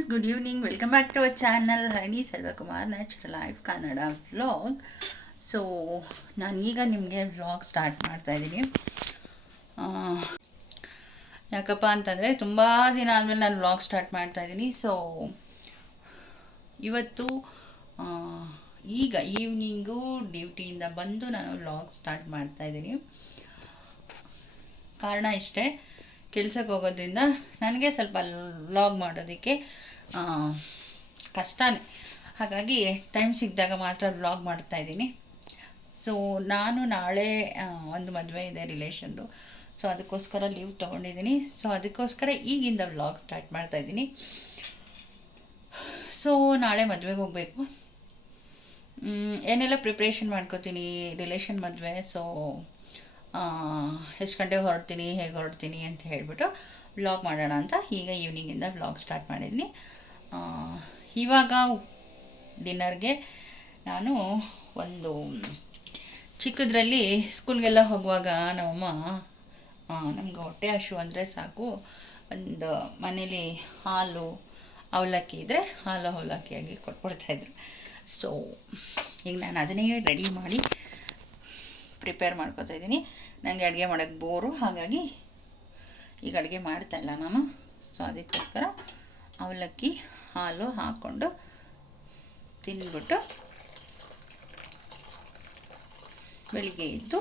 Friends, good evening. Welcome back to our channel Harini Selvakumar natural life Kannada vlog. So ನಾನೀಗ ನಿಮಗೆ vlog start ಮಾಡ್ತಾ ಇದ್ದೀನಿ. ಯಾಕಪ್ಪ ಅಂತಂದರೆ ತುಂಬ ದಿನ ಆದಮೇಲೆ ನಾನು ವ್ಲಾಗ್ ಸ್ಟಾರ್ಟ್ ಮಾಡ್ತಾ ಇದ್ದೀನಿ. ಸೊ ಇವತ್ತು ಈಗ ಈವ್ನಿಂಗು ಡ್ಯೂಟಿಯಿಂದ ಬಂದು ನಾನು ವ್ಲಾಗ್ ಸ್ಟಾರ್ಟ್ ಮಾಡ್ತಾ ಇದ್ದೀನಿ. ಕಾರಣ ಇಷ್ಟೇ, ಕೆಲ್ಸಕ್ಕೆ ಹೋಗೋದ್ರಿಂದ ನನಗೆ ಸ್ವಲ್ಪ ವ್ಲಾಗ್ ಮಾಡೋದಕ್ಕೆ ಕಷ್ಟನೇ. ಹಾಗಾಗಿ ಟೈಮ್ ಸಿಕ್ಕಿದಾಗ ಮಾತ್ರ ವ್ಲಾಗ್ ಮಾಡ್ತಾಯಿದ್ದೀನಿ. ಸೊ ನಾನು ನಾಳೆ ಒಂದು ಮದುವೆ ಇದೆ ರಿಲೇಷನ್ದು. ಸೊ ಅದಕ್ಕೋಸ್ಕರ ಲೀವ್ ತೊಗೊಂಡಿದ್ದೀನಿ. ಸೊ ಅದಕ್ಕೋಸ್ಕರ ಈಗಿಂದ ವ್ಲಾಗ್ ಸ್ಟಾರ್ಟ್ ಮಾಡ್ತಾಯಿದ್ದೀನಿ. ಸೊ ನಾಳೆ ಮದುವೆಗೆ ಹೋಗಬೇಕು. ಏನೆಲ್ಲ ಪ್ರಿಪ್ರೇಷನ್ ಮಾಡ್ಕೋತೀನಿ, ರಿಲೇಷನ್ ಮದುವೆ. ಸೊ ಎಷ್ಟು ಗಂಟೆಗೆ ಹೊರಡ್ತೀನಿ, ಹೇಗೆ ಹೊರಡ್ತೀನಿ ಅಂತ ಹೇಳಿಬಿಟ್ಟು ವ್ಲಾಗ್ ಮಾಡೋಣ ಅಂತ ಈಗ ಈವ್ನಿಂಗಿಂದ ವ್ಲಾಗ್ ಸ್ಟಾರ್ಟ್ ಮಾಡಿದ್ದೀನಿ. ಇವಾಗ ಡಿನ್ನರ್ಗೆ ನಾನು ಒಂದು ಚಿಕ್ಕದ್ರಲ್ಲಿ ಸ್ಕೂಲ್ಗೆಲ್ಲ ಹೋಗುವಾಗ ನಮ್ಮಮ್ಮ ನಮ್ಗೆ ಹೊಟ್ಟೆ ಹಶು ಅಂದರೆ ಸಾಕು, ಒಂದು ಮನೇಲಿ ಹಾಲು ಅವಲಕ್ಕಿ ಇದ್ದರೆ ಹಾಲು ಅವಲಕ್ಕಿಯಾಗಿ ಕೊಟ್ಬಿಡ್ತಾಯಿದ್ರು. ಸೊ ಈಗ ನಾನು ಅದನ್ನೇ ರೆಡಿ ಮಾಡಿ ಪ್ರಿಪೇರ್ ಮಾಡ್ಕೊತಾ ಇದ್ದೀನಿ. ನನಗೆ ಅಡುಗೆ ಮಾಡೋಕ್ಕೆ ಬೋರು, ಹಾಗಾಗಿ ಈಗ ಅಡುಗೆ ಮಾಡ್ತಾಯಿಲ್ಲ ನಾನು. ಸೊ ಅದಕ್ಕೋಸ್ಕರ ಅವಲಕ್ಕಿ ಹಾಲು ಹಾಕ್ಕೊಂಡು ತಿಂದ್ಬಿಟ್ಟು ಬೆಳಿಗ್ಗೆ ಎದ್ದು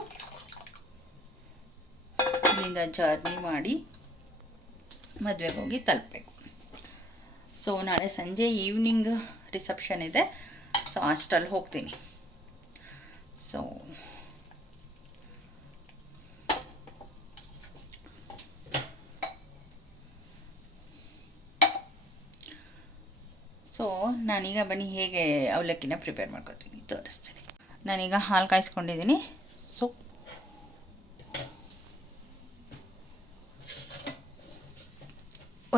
ಇಲ್ಲಿಂದ ಜರ್ನಿ ಮಾಡಿ ಮದುವೆಗೆ ಹೋಗಿ ತಲುಪಬೇಕು. ಸೊ ನಾಳೆ ಸಂಜೆ ಈವ್ನಿಂಗ್ ರಿಸೆಪ್ಷನ್ ಇದೆ. ಸೊ ಅಷ್ಟರಲ್ಲಿ ಹೋಗ್ತೀನಿ. ಸೊ ನಾನೀಗ ಬನ್ನಿ ಹೇಗೆ ಅವಲಕ್ಕಿನ ಪ್ರಿಪೇರ್ ಮಾಡ್ಕೊತೀನಿ ತೋರಿಸ್ತೀನಿ. ನಾನೀಗ ಹಾಲು ಕಾಯಿಸ್ಕೊಂಡಿದ್ದೀನಿ. ಸೊ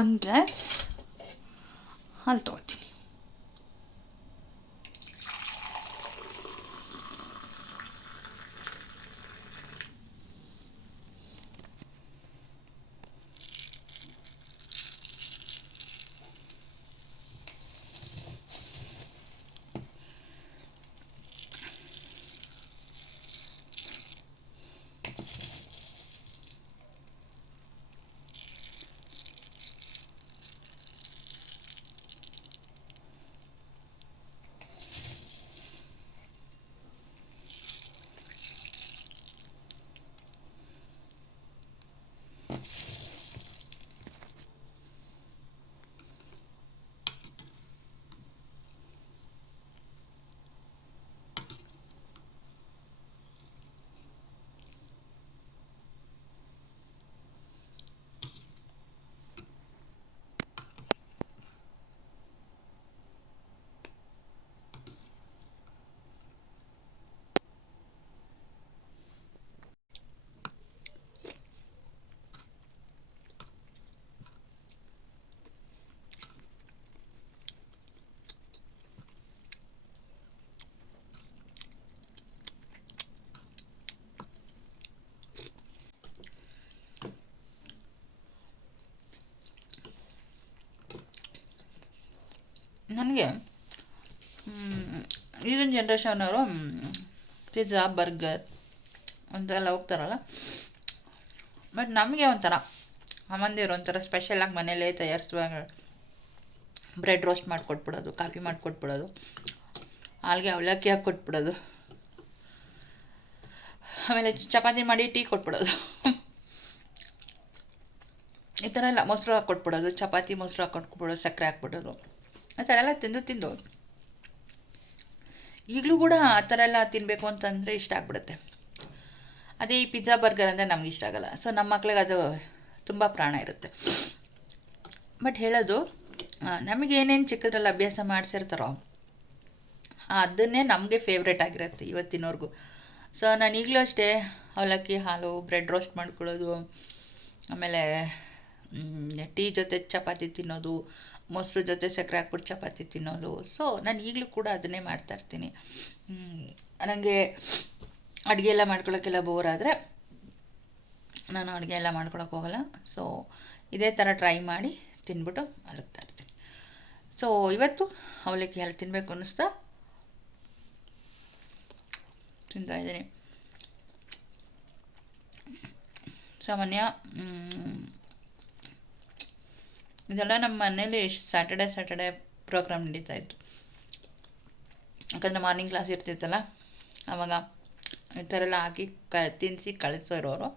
ಒಂದು ಗ್ಲಾಸ್ ಹಾಲು ತೊಗೊಳ್ತೀನಿ. ನನಗೆ ಈಗಿನ ಜನ್ರೇಷನ್ನವರು ಪಿಜ್ಜಾ ಬರ್ಗರ್ ಅಂತೆಲ್ಲ ಹೋಗ್ತಾರಲ್ಲ, ಬಟ್ ನಮಗೆ ಒಂಥರ ಅಮ್ಮಂದಿರು ಒಂಥರ ಸ್ಪೆಷಲಾಗಿ ಮನೇಲೇ ತಯಾರಿಸುವಾಗ ಬ್ರೆಡ್ ರೋಸ್ಟ್ ಮಾಡಿಕೊಟ್ಬಿಡೋದು, ಕಾಫಿ ಮಾಡಿಕೊಟ್ಬಿಡೋದು, ಹಾಲಿಗೆ ಅವಲಕ್ಕಿ ಹಾಕಿ ಕೊಟ್ಬಿಡೋದು, ಆಮೇಲೆ ಚಪಾತಿ ಮಾಡಿ ಟೀ ಕೊಟ್ಬಿಡೋದು, ಈ ಥರ ಎಲ್ಲ ಮೊಸರು ಹಾಕ್ಕೊಟ್ಬಿಡೋದು, ಚಪಾತಿ ಮೊಸರು ಹಾಕ್ಕೊಟ್ಬಿಡೋದು, ಸಕ್ಕರೆ ಹಾಕ್ಬಿಡೋದು, ಆ ಥರ ಎಲ್ಲ ತಿಂದು ಈಗಲೂ ಕೂಡ ಆ ಥರ ಎಲ್ಲ ತಿನ್ನಬೇಕು ಅಂತಂದರೆ ಇಷ್ಟ ಆಗ್ಬಿಡುತ್ತೆ. ಅದೇ ಈ ಪಿಜ್ಜಾ ಬರ್ಗರ್ ಅಂದರೆ ನಮ್ಗೆ ಇಷ್ಟ ಆಗಲ್ಲ. ಸೊ ನಮ್ಮ ಮಕ್ಳಿಗೆ ಅದು ತುಂಬ ಪ್ರಾಣ ಇರುತ್ತೆ. ಬಟ್ ಹೇಳೋದು, ನಮಗೆ ಏನೇನು ಚಿಕ್ಕದ್ರಲ್ಲಿ ಅಭ್ಯಾಸ ಮಾಡಿಸಿರ್ತಾರೋ ಅದನ್ನೇ ನಮಗೆ ಫೇವ್ರೇಟ್ ಆಗಿರುತ್ತೆ ಇವತ್ತಿನವರೆಗೂ. ಸೊ ನಾನು ಈಗಲೂ ಅಷ್ಟೇ ಅವಲಕ್ಕಿ ಹಾಲು, ಬ್ರೆಡ್ ರೋಸ್ಟ್ ಮಾಡ್ಕೊಳ್ಳೋದು, ಆಮೇಲೆ ಟೀ ಜೊತೆ ಚಪಾತಿ ತಿನ್ನೋದು, ಮೊಸರು ಜೊತೆ ಸಕ್ಕರೆ ಹಾಕ್ಬಿಟ್ಟು ಚಪಾತಿ ತಿನ್ನೋದು. ಸೊ ನಾನು ಈಗಲೂ ಕೂಡ ಅದನ್ನೇ ಮಾಡ್ತಾಯಿರ್ತೀನಿ. ನನಗೆ ಅಡುಗೆ ಎಲ್ಲ ಮಾಡ್ಕೊಳ್ಳೋಕ್ಕೆಲ್ಲ ಬೋರ್ ಆದರೆ ನಾನು ಅಡುಗೆ ಎಲ್ಲ ಮಾಡ್ಕೊಳಕ್ಕೆ ಹೋಗಲ್ಲ. ಸೊ ಇದೇ ಥರ ಟ್ರೈ ಮಾಡಿ ತಿಂದ್ಬಿಟ್ಟು ಮಲಗ್ತಾ ಇರ್ತೀನಿ. ಸೊ ಇವತ್ತು ಅವಲಕ್ಕಿ ಹಾಲು ತಿನ್ನಬೇಕು ಅನ್ನಿಸ್ತಾ ತಿಂತಾಯಿದ್ದೀನಿ. ಸಾಮಾನ್ಯ ಇದೆಲ್ಲ ನಮ್ಮ ಮನೇಲಿ ಸ್ಯಾಟರ್ಡೆ ಪ್ರೋಗ್ರಾಮ್ ನಡೀತಾಯಿತ್ತು. ಯಾಕಂದರೆ ಮಾರ್ನಿಂಗ್ ಕ್ಲಾಸ್ ಇರ್ತಿತ್ತಲ್ಲ, ಆವಾಗ ಈ ಥರ ಎಲ್ಲ ಹಾಕಿ ತಿನ್ನಿಸಿ ಕಳಿಸೋರೋರು.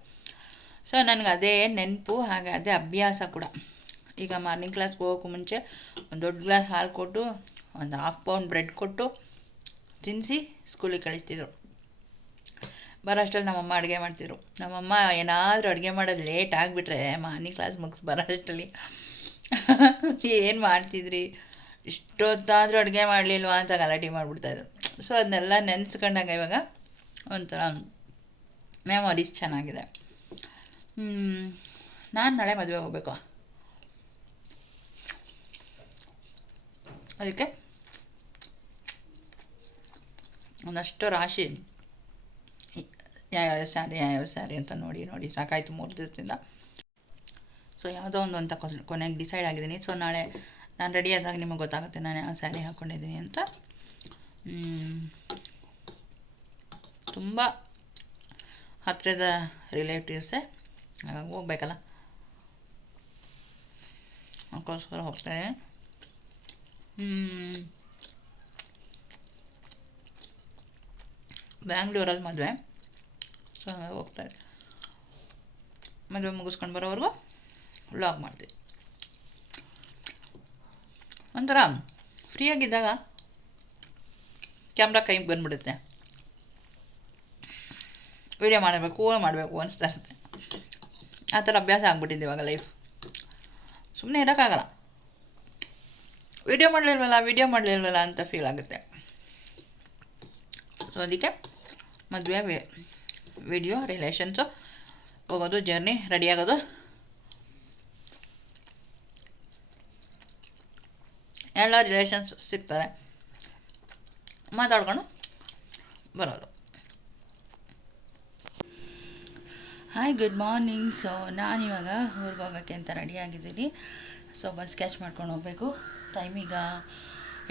ಸೊ ನನಗೆ ಅದೇ ನೆನಪು, ಹಾಗೆ ಅದೇ ಅಭ್ಯಾಸ ಕೂಡ. ಈಗ ಮಾರ್ನಿಂಗ್ ಕ್ಲಾಸ್ಗೆ ಹೋಗೋಕ್ಕೂ ಮುಂಚೆ ಒಂದು ದೊಡ್ಡ ಗ್ಲಾಸ್ ಹಾಲು ಕೊಟ್ಟು ಒಂದು 1/2 ಪೌಂಡ್ ಬ್ರೆಡ್ ಕೊಟ್ಟು ತಿನ್ನಿಸಿ ಸ್ಕೂಲಿಗೆ ಕಳಿಸ್ತಿದ್ರು. ಬರೋ ಅಷ್ಟರಲ್ಲಿ ನಮ್ಮಮ್ಮ ಅಡುಗೆ ಮಾಡ್ತಿದ್ರು. ನಮ್ಮಮ್ಮ ಏನಾದರೂ ಅಡುಗೆ ಮಾಡೋದು ಲೇಟ್ ಆಗಿಬಿಟ್ರೆ ಮಾರ್ನಿಂಗ್ ಕ್ಲಾಸ್ ಮುಗಿಸಿ ಬರೋ ಅಷ್ಟರಲ್ಲಿ ಏನು ಮಾಡ್ತಿದ್ರಿ, ಇಷ್ಟೊತ್ತಾದರೂ ಅಡುಗೆ ಮಾಡಲಿಲ್ವಾ ಅಂತ ಗಲಾಟೆ ಮಾಡಿಬಿಡ್ತಾಯಿದ್ರು. ಸೊ ಅದನ್ನೆಲ್ಲ ನೆನೆಸ್ಕೊಂಡಾಗ ಇವಾಗ ಒಂಥರ ಮೆಮೊರೀಸ್ ಚೆನ್ನಾಗಿದೆ. ನಾನು ನಾಳೆ ಮದುವೆ ಹೋಗಬೇಕು. ಅದಕ್ಕೆ ಒಂದಷ್ಟು ರಾಶಿ ಯಾವ್ಯಾವ ಸ್ಯಾರಿ ಅಂತ ನೋಡಿ ಸಾಕಾಯಿತು 3 ದಿವಸದಿಂದ. ಸೊ ಯಾವುದೋ ಒಂದು ಅಂತ ಕೊನೆಗೆ ಡಿಸೈಡ್ ಆಗಿದ್ದೀನಿ. ಸೊ ನಾಳೆ ನಾನು ರೆಡಿ ಆದಾಗ ನಿಮಗೆ ಗೊತ್ತಾಗುತ್ತೆ ನಾನು ಯಾವ ಸ್ಯಾರಿ ಹಾಕ್ಕೊಂಡಿದ್ದೀನಿ ಅಂತ. ತುಂಬ ಹತ್ತಿರದ ರಿಲೇಟಿವ್ಸೇ, ಹಾಗಾಗಿ ಹೋಗ್ಬೇಕಲ್ಲ, ಅದಕ್ಕೋಸ್ಕರ ಹೋಗ್ತಾಯಿದ್ದೀನಿ. ಬ್ಯಾಂಗ್ಳೂರಲ್ಲಿ ಮದುವೆ. ಸೊ ಹಾಗಾಗಿ ಹೋಗ್ತಾಯಿದ್ದೆ. ಮದುವೆ ಮುಗಿಸ್ಕೊಂಡು ಬರೋವರೆಗೂ ವ್ಲಾಗ್ ಮಾಡ್ತೀವಿ. ಒಂಥರ ಫ್ರೀಯಾಗಿದ್ದಾಗ ಕ್ಯಾಮ್ರಾ ಕೈಗೆ ಬಂದುಬಿಡುತ್ತೆ, ವಿಡಿಯೋ ಮಾಡಬೇಕು ಅನಿಸ್ತಾ ಇರುತ್ತೆ. ಆ ಥರ ಅಭ್ಯಾಸ ಆಗ್ಬಿಟ್ಟಿದೆ ಇವಾಗ ಲೈಫ್. ಸುಮ್ಮನೆ ಇರೋಕ್ಕಾಗಲ್ಲ, ವಿಡಿಯೋ ಮಾಡಲಿಲ್ವಲ್ಲ ಅಂತ ಫೀಲ್ ಆಗುತ್ತೆ. ಸೊ ಅದಕ್ಕೆ ಮದುವೆ ವಿಡಿಯೋ ರಿಲೇಷನ್ಸು ಹೋಗೋದು, ಜರ್ನಿ, ರೆಡಿಯಾಗೋದು, ಎಲ್ಲ ರಿಲೇಷನ್ಸ್ ಸಿಗ್ತಾರೆ, ಮಾತಾಡ್ಕೊಂಡು ಬರೋದು. Hi, good morning. ಸೊ ನಾನಿವಾಗ ಊರಿಗೆ ಹೋಗೋಕ್ಕೆ ಅಂತ ರೆಡಿಯಾಗಿದ್ದೀನಿ. ಸೊ ಬಸ್ ಕ್ಯಾಚ್ ಮಾಡ್ಕೊಂಡು ಹೋಗಬೇಕು. ಟೈಮ್ ಈಗ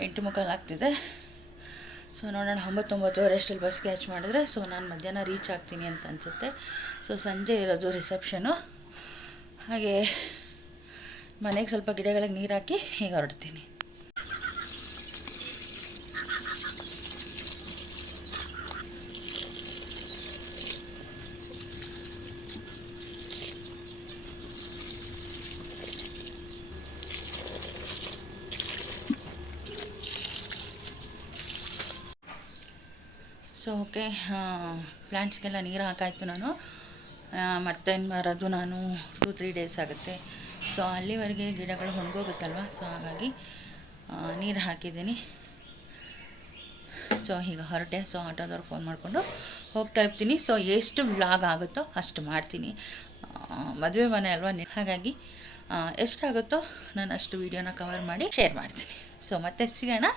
8:45 ಆಗ್ತಿದೆ. ಸೊ ನೋಡೋಣ, 9:30 ಅಷ್ಟರಲ್ಲಿ ಬಸ್ ಕ್ಯಾಚ್ ಮಾಡಿದ್ರೆ ಸೊ ನಾನು ಮಧ್ಯಾಹ್ನ ರೀಚ್ ಆಗ್ತೀನಿ ಅಂತ ಅನಿಸುತ್ತೆ. ಸೊ ಸಂಜೆ ಇರೋದು ರಿಸೆಪ್ಷನು. ಹಾಗೆ ಮನೆಗೆ ಸ್ವಲ್ಪ ಗಿಡಗಳಿಗೆ ನೀರು ಹಾಕಿ ಈಗ ಹೊರಡ್ತೀನಿ. ಸೊ ಓಕೆ, ಪ್ಲ್ಯಾಂಟ್ಸ್ಗೆಲ್ಲ ನೀರು ಹಾಕಾಯ್ತು ನಾನು. ಮತ್ತೇನು ಬರೋದು ನಾನು 2-3 ಡೇಸ್ ಆಗುತ್ತೆ. ಸೊ ಅಲ್ಲಿವರೆಗೆ ಗಿಡಗಳು ಒಣಗೋಗುತ್ತಲ್ವ, ಸೊ ಹಾಗಾಗಿ ನೀರು ಹಾಕಿದ್ದೀನಿ. ಸೊ ಈಗ ಹೊರಟೆ. ಸೊ ಆಟೋದವ್ರು ಫೋನ್ ಮಾಡಿಕೊಂಡು ಹೋಗ್ತಾ ಇರ್ತೀನಿ. ಸೊ ಎಷ್ಟು ವ್ಲಾಗ್ ಆಗುತ್ತೋ ಅಷ್ಟು ಮಾಡ್ತೀನಿ. ಮದುವೆ ಮನೆ ಅಲ್ವಾ, ಹಾಗಾಗಿ ಎಷ್ಟಾಗುತ್ತೋ ನಾನು ಅಷ್ಟು ವೀಡಿಯೋನ ಕವರ್ ಮಾಡಿ ಶೇರ್ ಮಾಡ್ತೀನಿ. ಸೊ ಮತ್ತೆ ಸಿಗೋಣ.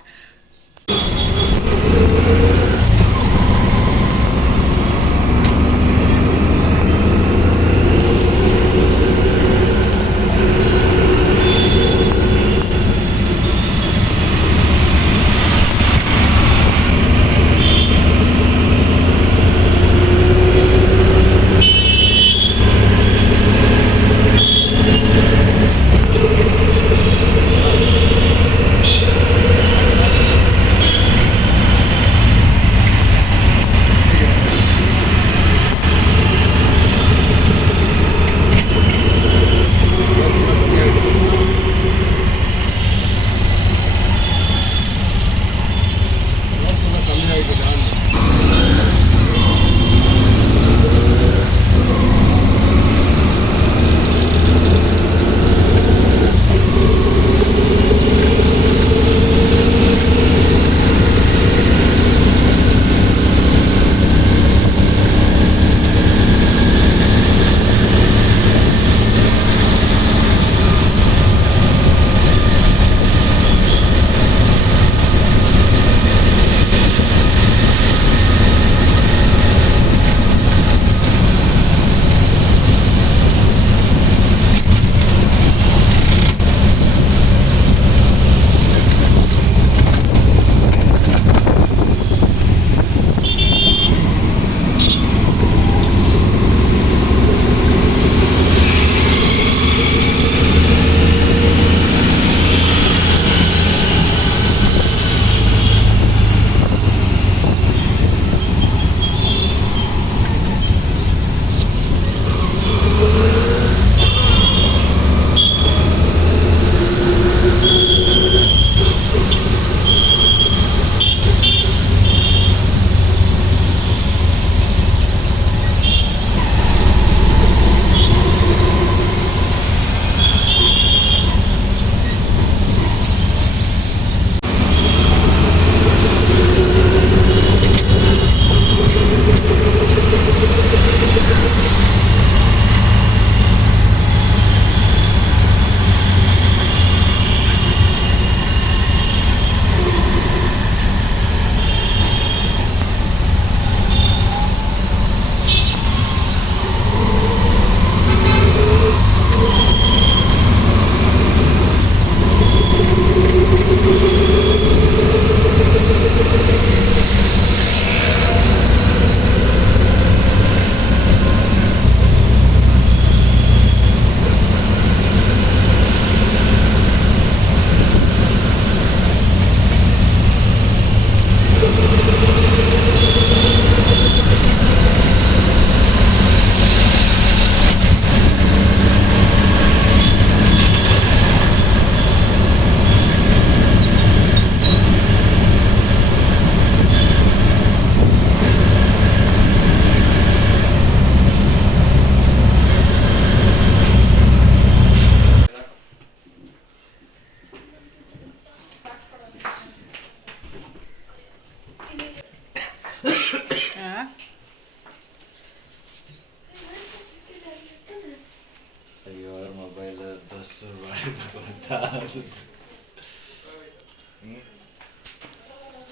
ಅಯ್ಯೋ ಮೊಬೈಲ್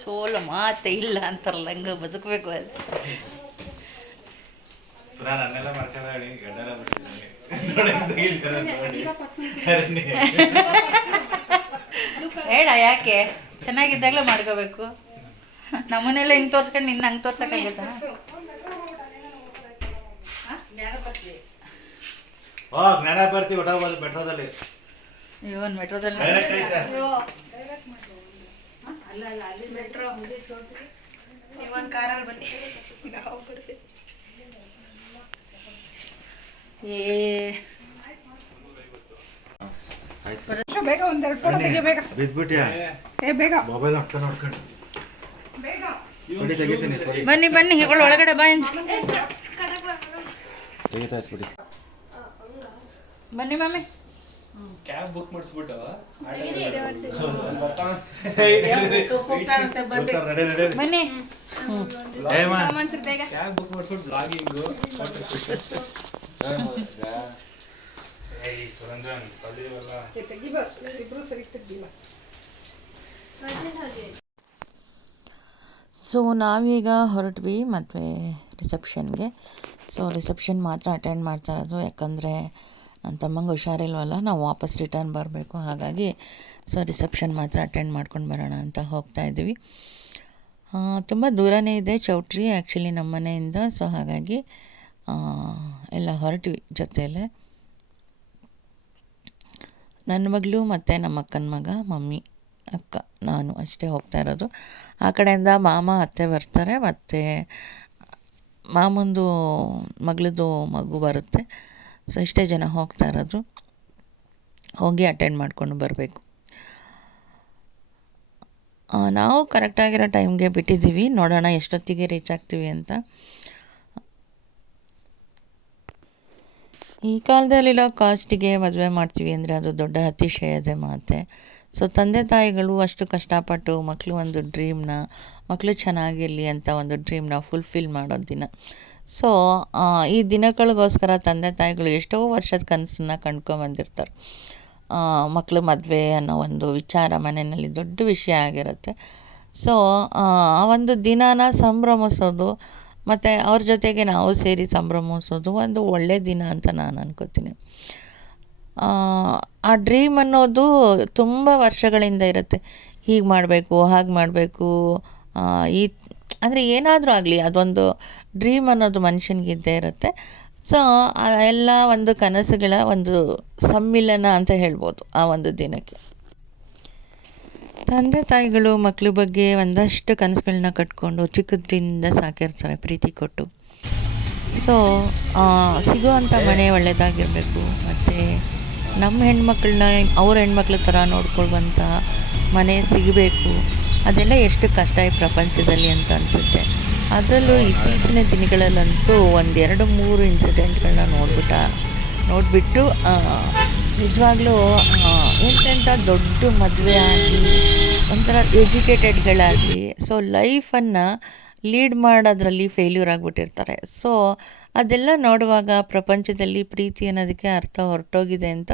ಸೋಲು ಮಾತೆ ಇಲ್ಲ ಅಂತಾರಲ್ಲ ಹಂಗೆ ಬದುಕಬೇಕು ಅದು. ನನ್ನೆಲ್ಲ ಮಾಡ್ಕೊಂಡಿ ಗಡ್ಡೆಲ್ಲ ಬೇಡ, ಯಾಕೆ ಚೆನ್ನಾಗಿದ್ದಾಗಲೇ ಮಾಡ್ಕೋಬೇಕು. ನಮ್ಮನ್ನೆಲ್ಲ ಹಿಂಗೆ ತೋರ್ಸ್ಕೊಂಡು ನಿನ್ನ ಹಂಗೆ ತೋರ್ಸಕ್ಕಾಗತ್ತ? ಜ್ಞಾನ ಬರ್ತೀವಿ ಊಟ ಬಂದು ಮೆಟ್ರೋದಲ್ಲಿ. ಇವನ್ ಮೆಟ್ರೋದಲ್ಲಿ ಬಿದ್ಬಿಟ್ಯಾ ಮೊಬೈಲ್ ನೋಡ್ಕೊಂಡು ನೋಡ್ಕೊಂಡು ತೆಗಿತೀನಿ. ಬನ್ನಿ ಬನ್ನಿ ಒಳಗಡೆ ಬಾ. ತೆಗಿತಾಯ್ತು ಬಿಡಿ. ಬನ್ನಿ ಮಮ್ಮಿ. ಕ್ಯಾಬ್ ಬುಕ್ ಮಾಡಿಸ್ಬಿಟ್ಟು ಬನ್ನಿ. ಕ್ಯಾಬ್ ಬುಕ್ ಮಾಡಿಸ್ಬಿಟ್ಟು ಬ್ಲಾಗಿಂಗು ಸೊ ನಾವೀಗ ಹೊರಟ್ವಿ ಮದುವೆ ರಿಸೆಪ್ಷನ್ಗೆ. ಸೊ ರಿಸೆಪ್ಷನ್ ಮಾತ್ರ ಅಟೆಂಡ್ ಮಾಡ್ತಾ ಇರೋದು, ಯಾಕಂದರೆ ನನ್ನ ತಮ್ಮಂಗೆ ಹುಷಾರಿಲ್ವಲ್ಲ, ನಾವು ವಾಪಸ್ ರಿಟರ್ನ್ ಬರಬೇಕು. ಹಾಗಾಗಿ ಸೊ ರಿಸೆಪ್ಷನ್ ಮಾತ್ರ ಅಟೆಂಡ್ ಮಾಡ್ಕೊಂಡು ಬರೋಣ ಅಂತ ಹೋಗ್ತಾ ಇದ್ದೀವಿ. ತುಂಬ ದೂರನೇ ಇದೆ ಚೌಟ್ರಿ ಆ್ಯಕ್ಚುಲಿ ನಮ್ಮ ಮನೆಯಿಂದ. ಸೊ ಹಾಗಾಗಿ ಎಲ್ಲ ಹೊರಟ್ವಿ ಜೊತೆಯಲ್ಲೇ. ನನ್ನ ಮಗಳು ಮತ್ತು ನಮ್ಮ ಅಕ್ಕನ ಮಗ, ಮಮ್ಮಿ, ಅಕ್ಕ, ನಾನು ಅಷ್ಟೇ ಹೋಗ್ತಾ ಇರೋದು. ಆ ಕಡೆಯಿಂದ ಮಾಮ ಅತ್ತೆ ಬರ್ತಾರೆ, ಮತ್ತು ಮಾಮಂದು ಮಗಳದು ಮಗು ಬರುತ್ತೆ. ಸೊ ಇಷ್ಟೇ ಜನ ಹೋಗ್ತಾ ಇರೋದು. ಹೋಗಿ ಅಟೆಂಡ್ ಮಾಡ್ಕೊಂಡು ಬರಬೇಕು. ನಾವು ಕರೆಕ್ಟಾಗಿರೋ ಟೈಮ್ಗೆ ಬಿಟ್ಟಿದ್ದೀವಿ. ನೋಡೋಣ ಎಷ್ಟೊತ್ತಿಗೆ ರೀಚ್ ಆಗ್ತೀವಿ ಅಂತ. ಈ ಕಾಲದಲ್ಲಿರೋ ಕಾಸ್ಟಿಗೆ ಮದುವೆ ಮಾಡ್ತೀವಿ ಅಂದರೆ ಅದು ದೊಡ್ಡ ಅತಿಶಯದ ಮಾತೆ. ಸೊ ತಂದೆ ತಾಯಿಗಳು ಅಷ್ಟು ಕಷ್ಟಪಟ್ಟು ಮಕ್ಕಳು ಒಂದು ಡ್ರೀಮ್ನ, ಮಕ್ಕಳು ಚೆನ್ನಾಗಿರಲಿ ಅಂತ ಒಂದು ಡ್ರೀಮ್ನ ಫುಲ್ಫಿಲ್ ಮಾಡೋ ದಿನ. ಸೊ ಈ ದಿನಗಳಿಗೋಸ್ಕರ ತಂದೆ ತಾಯಿಗಳು ಎಷ್ಟೋ ವರ್ಷದ ಕನಸನ್ನು ಕಂಡ್ಕೊಂಬಂದಿರ್ತಾರೆ. ಮಕ್ಕಳು ಮದುವೆ ಅನ್ನೋ ಒಂದು ವಿಚಾರ ಮನೆಯಲ್ಲಿ ದೊಡ್ಡ ವಿಷಯ ಆಗಿರುತ್ತೆ. ಸೊ ಆ ಒಂದು ದಿನಾನ ಸಂಭ್ರಮಿಸೋದು ಮತ್ತು ಅವ್ರ ಜೊತೆಗೆ ನಾವು ಸೇರಿ ಸಂಭ್ರಮಿಸೋದು ಒಂದು ಒಳ್ಳೆಯ ದಿನ ಅಂತ ನಾನು ಅನ್ಕೋತೀನಿ. ಆ ಡ್ರೀಮ್ ಅನ್ನೋದು ತುಂಬ ವರ್ಷಗಳಿಂದ ಇರುತ್ತೆ. ಹೀಗೆ ಮಾಡಬೇಕು, ಹಾಗೆ ಮಾಡಬೇಕು, ಈ ಅಂದರೆ ಏನಾದರೂ ಆಗಲಿ ಅದೊಂದು ಡ್ರೀಮ್ ಅನ್ನೋದು ಮನುಷ್ಯನಿಗೆ ಇದ್ದೇ ಇರುತ್ತೆ. ಸೊ ಎಲ್ಲ ಒಂದು ಕನಸುಗಳ ಒಂದು ಸಮ್ಮಿಲನ ಅಂತ ಹೇಳ್ಬೋದು ಆ ಒಂದು ದಿನಕ್ಕೆ. ತಂದೆ ತಾಯಿಗಳು ಮಕ್ಕಳ ಬಗ್ಗೆ ಒಂದಷ್ಟು ಕನಸುಗಳನ್ನ ಕಟ್ಕೊಂಡು ಚಿಕ್ಕದ್ರಿಂದ ಸಾಕಿರ್ತಾರೆ ಪ್ರೀತಿ ಕೊಟ್ಟು. ಸೊ ಸಿಗುವಂಥ ಮನೆ ಒಳ್ಳೆಯದಾಗಿರಬೇಕು, ಮತ್ತು ನಮ್ಮ ಹೆಣ್ಮಕ್ಳನ್ನ ಅವ್ರ ಹೆಣ್ಮಕ್ಳ ಥರ ನೋಡ್ಕೊಳ್ಳುವಂಥ ಮನೆ ಸಿಗಬೇಕು. ಅದೆಲ್ಲ ಎಷ್ಟು ಕಷ್ಟ ಈ ಪ್ರಪಂಚದಲ್ಲಿ ಅಂತ ಅನಿಸುತ್ತೆ. ಅದರಲ್ಲೂ ಇತ್ತೀಚಿನ ದಿನಗಳಲ್ಲಂತೂ 1-2-3 ಇನ್ಸಿಡೆಂಟ್ಗಳನ್ನ ನೋಡಿಬಿಟ್ಟು ನಿಜವಾಗ್ಲೂ ಎಂತೆಂಥ ದೊಡ್ಡ ಮದುವೆ ಆಗಿ ಒಂಥರ ಎಜುಕೇಟೆಡ್ಗಳಾಗಿ ಸೊ ಲೈಫನ್ನು ಲೀಡ್ ಮಾಡೋದ್ರಲ್ಲಿ ಫೇಲ್ಯೂರ್ ಆಗಿಬಿಟ್ಟಿರ್ತಾರೆ. ಸೊ ಅದೆಲ್ಲ ನೋಡುವಾಗ ಪ್ರಪಂಚದಲ್ಲಿ ಪ್ರೀತಿ ಅನ್ನೋದಕ್ಕೆ ಅರ್ಥ ಹೊರಟೋಗಿದೆ ಅಂತ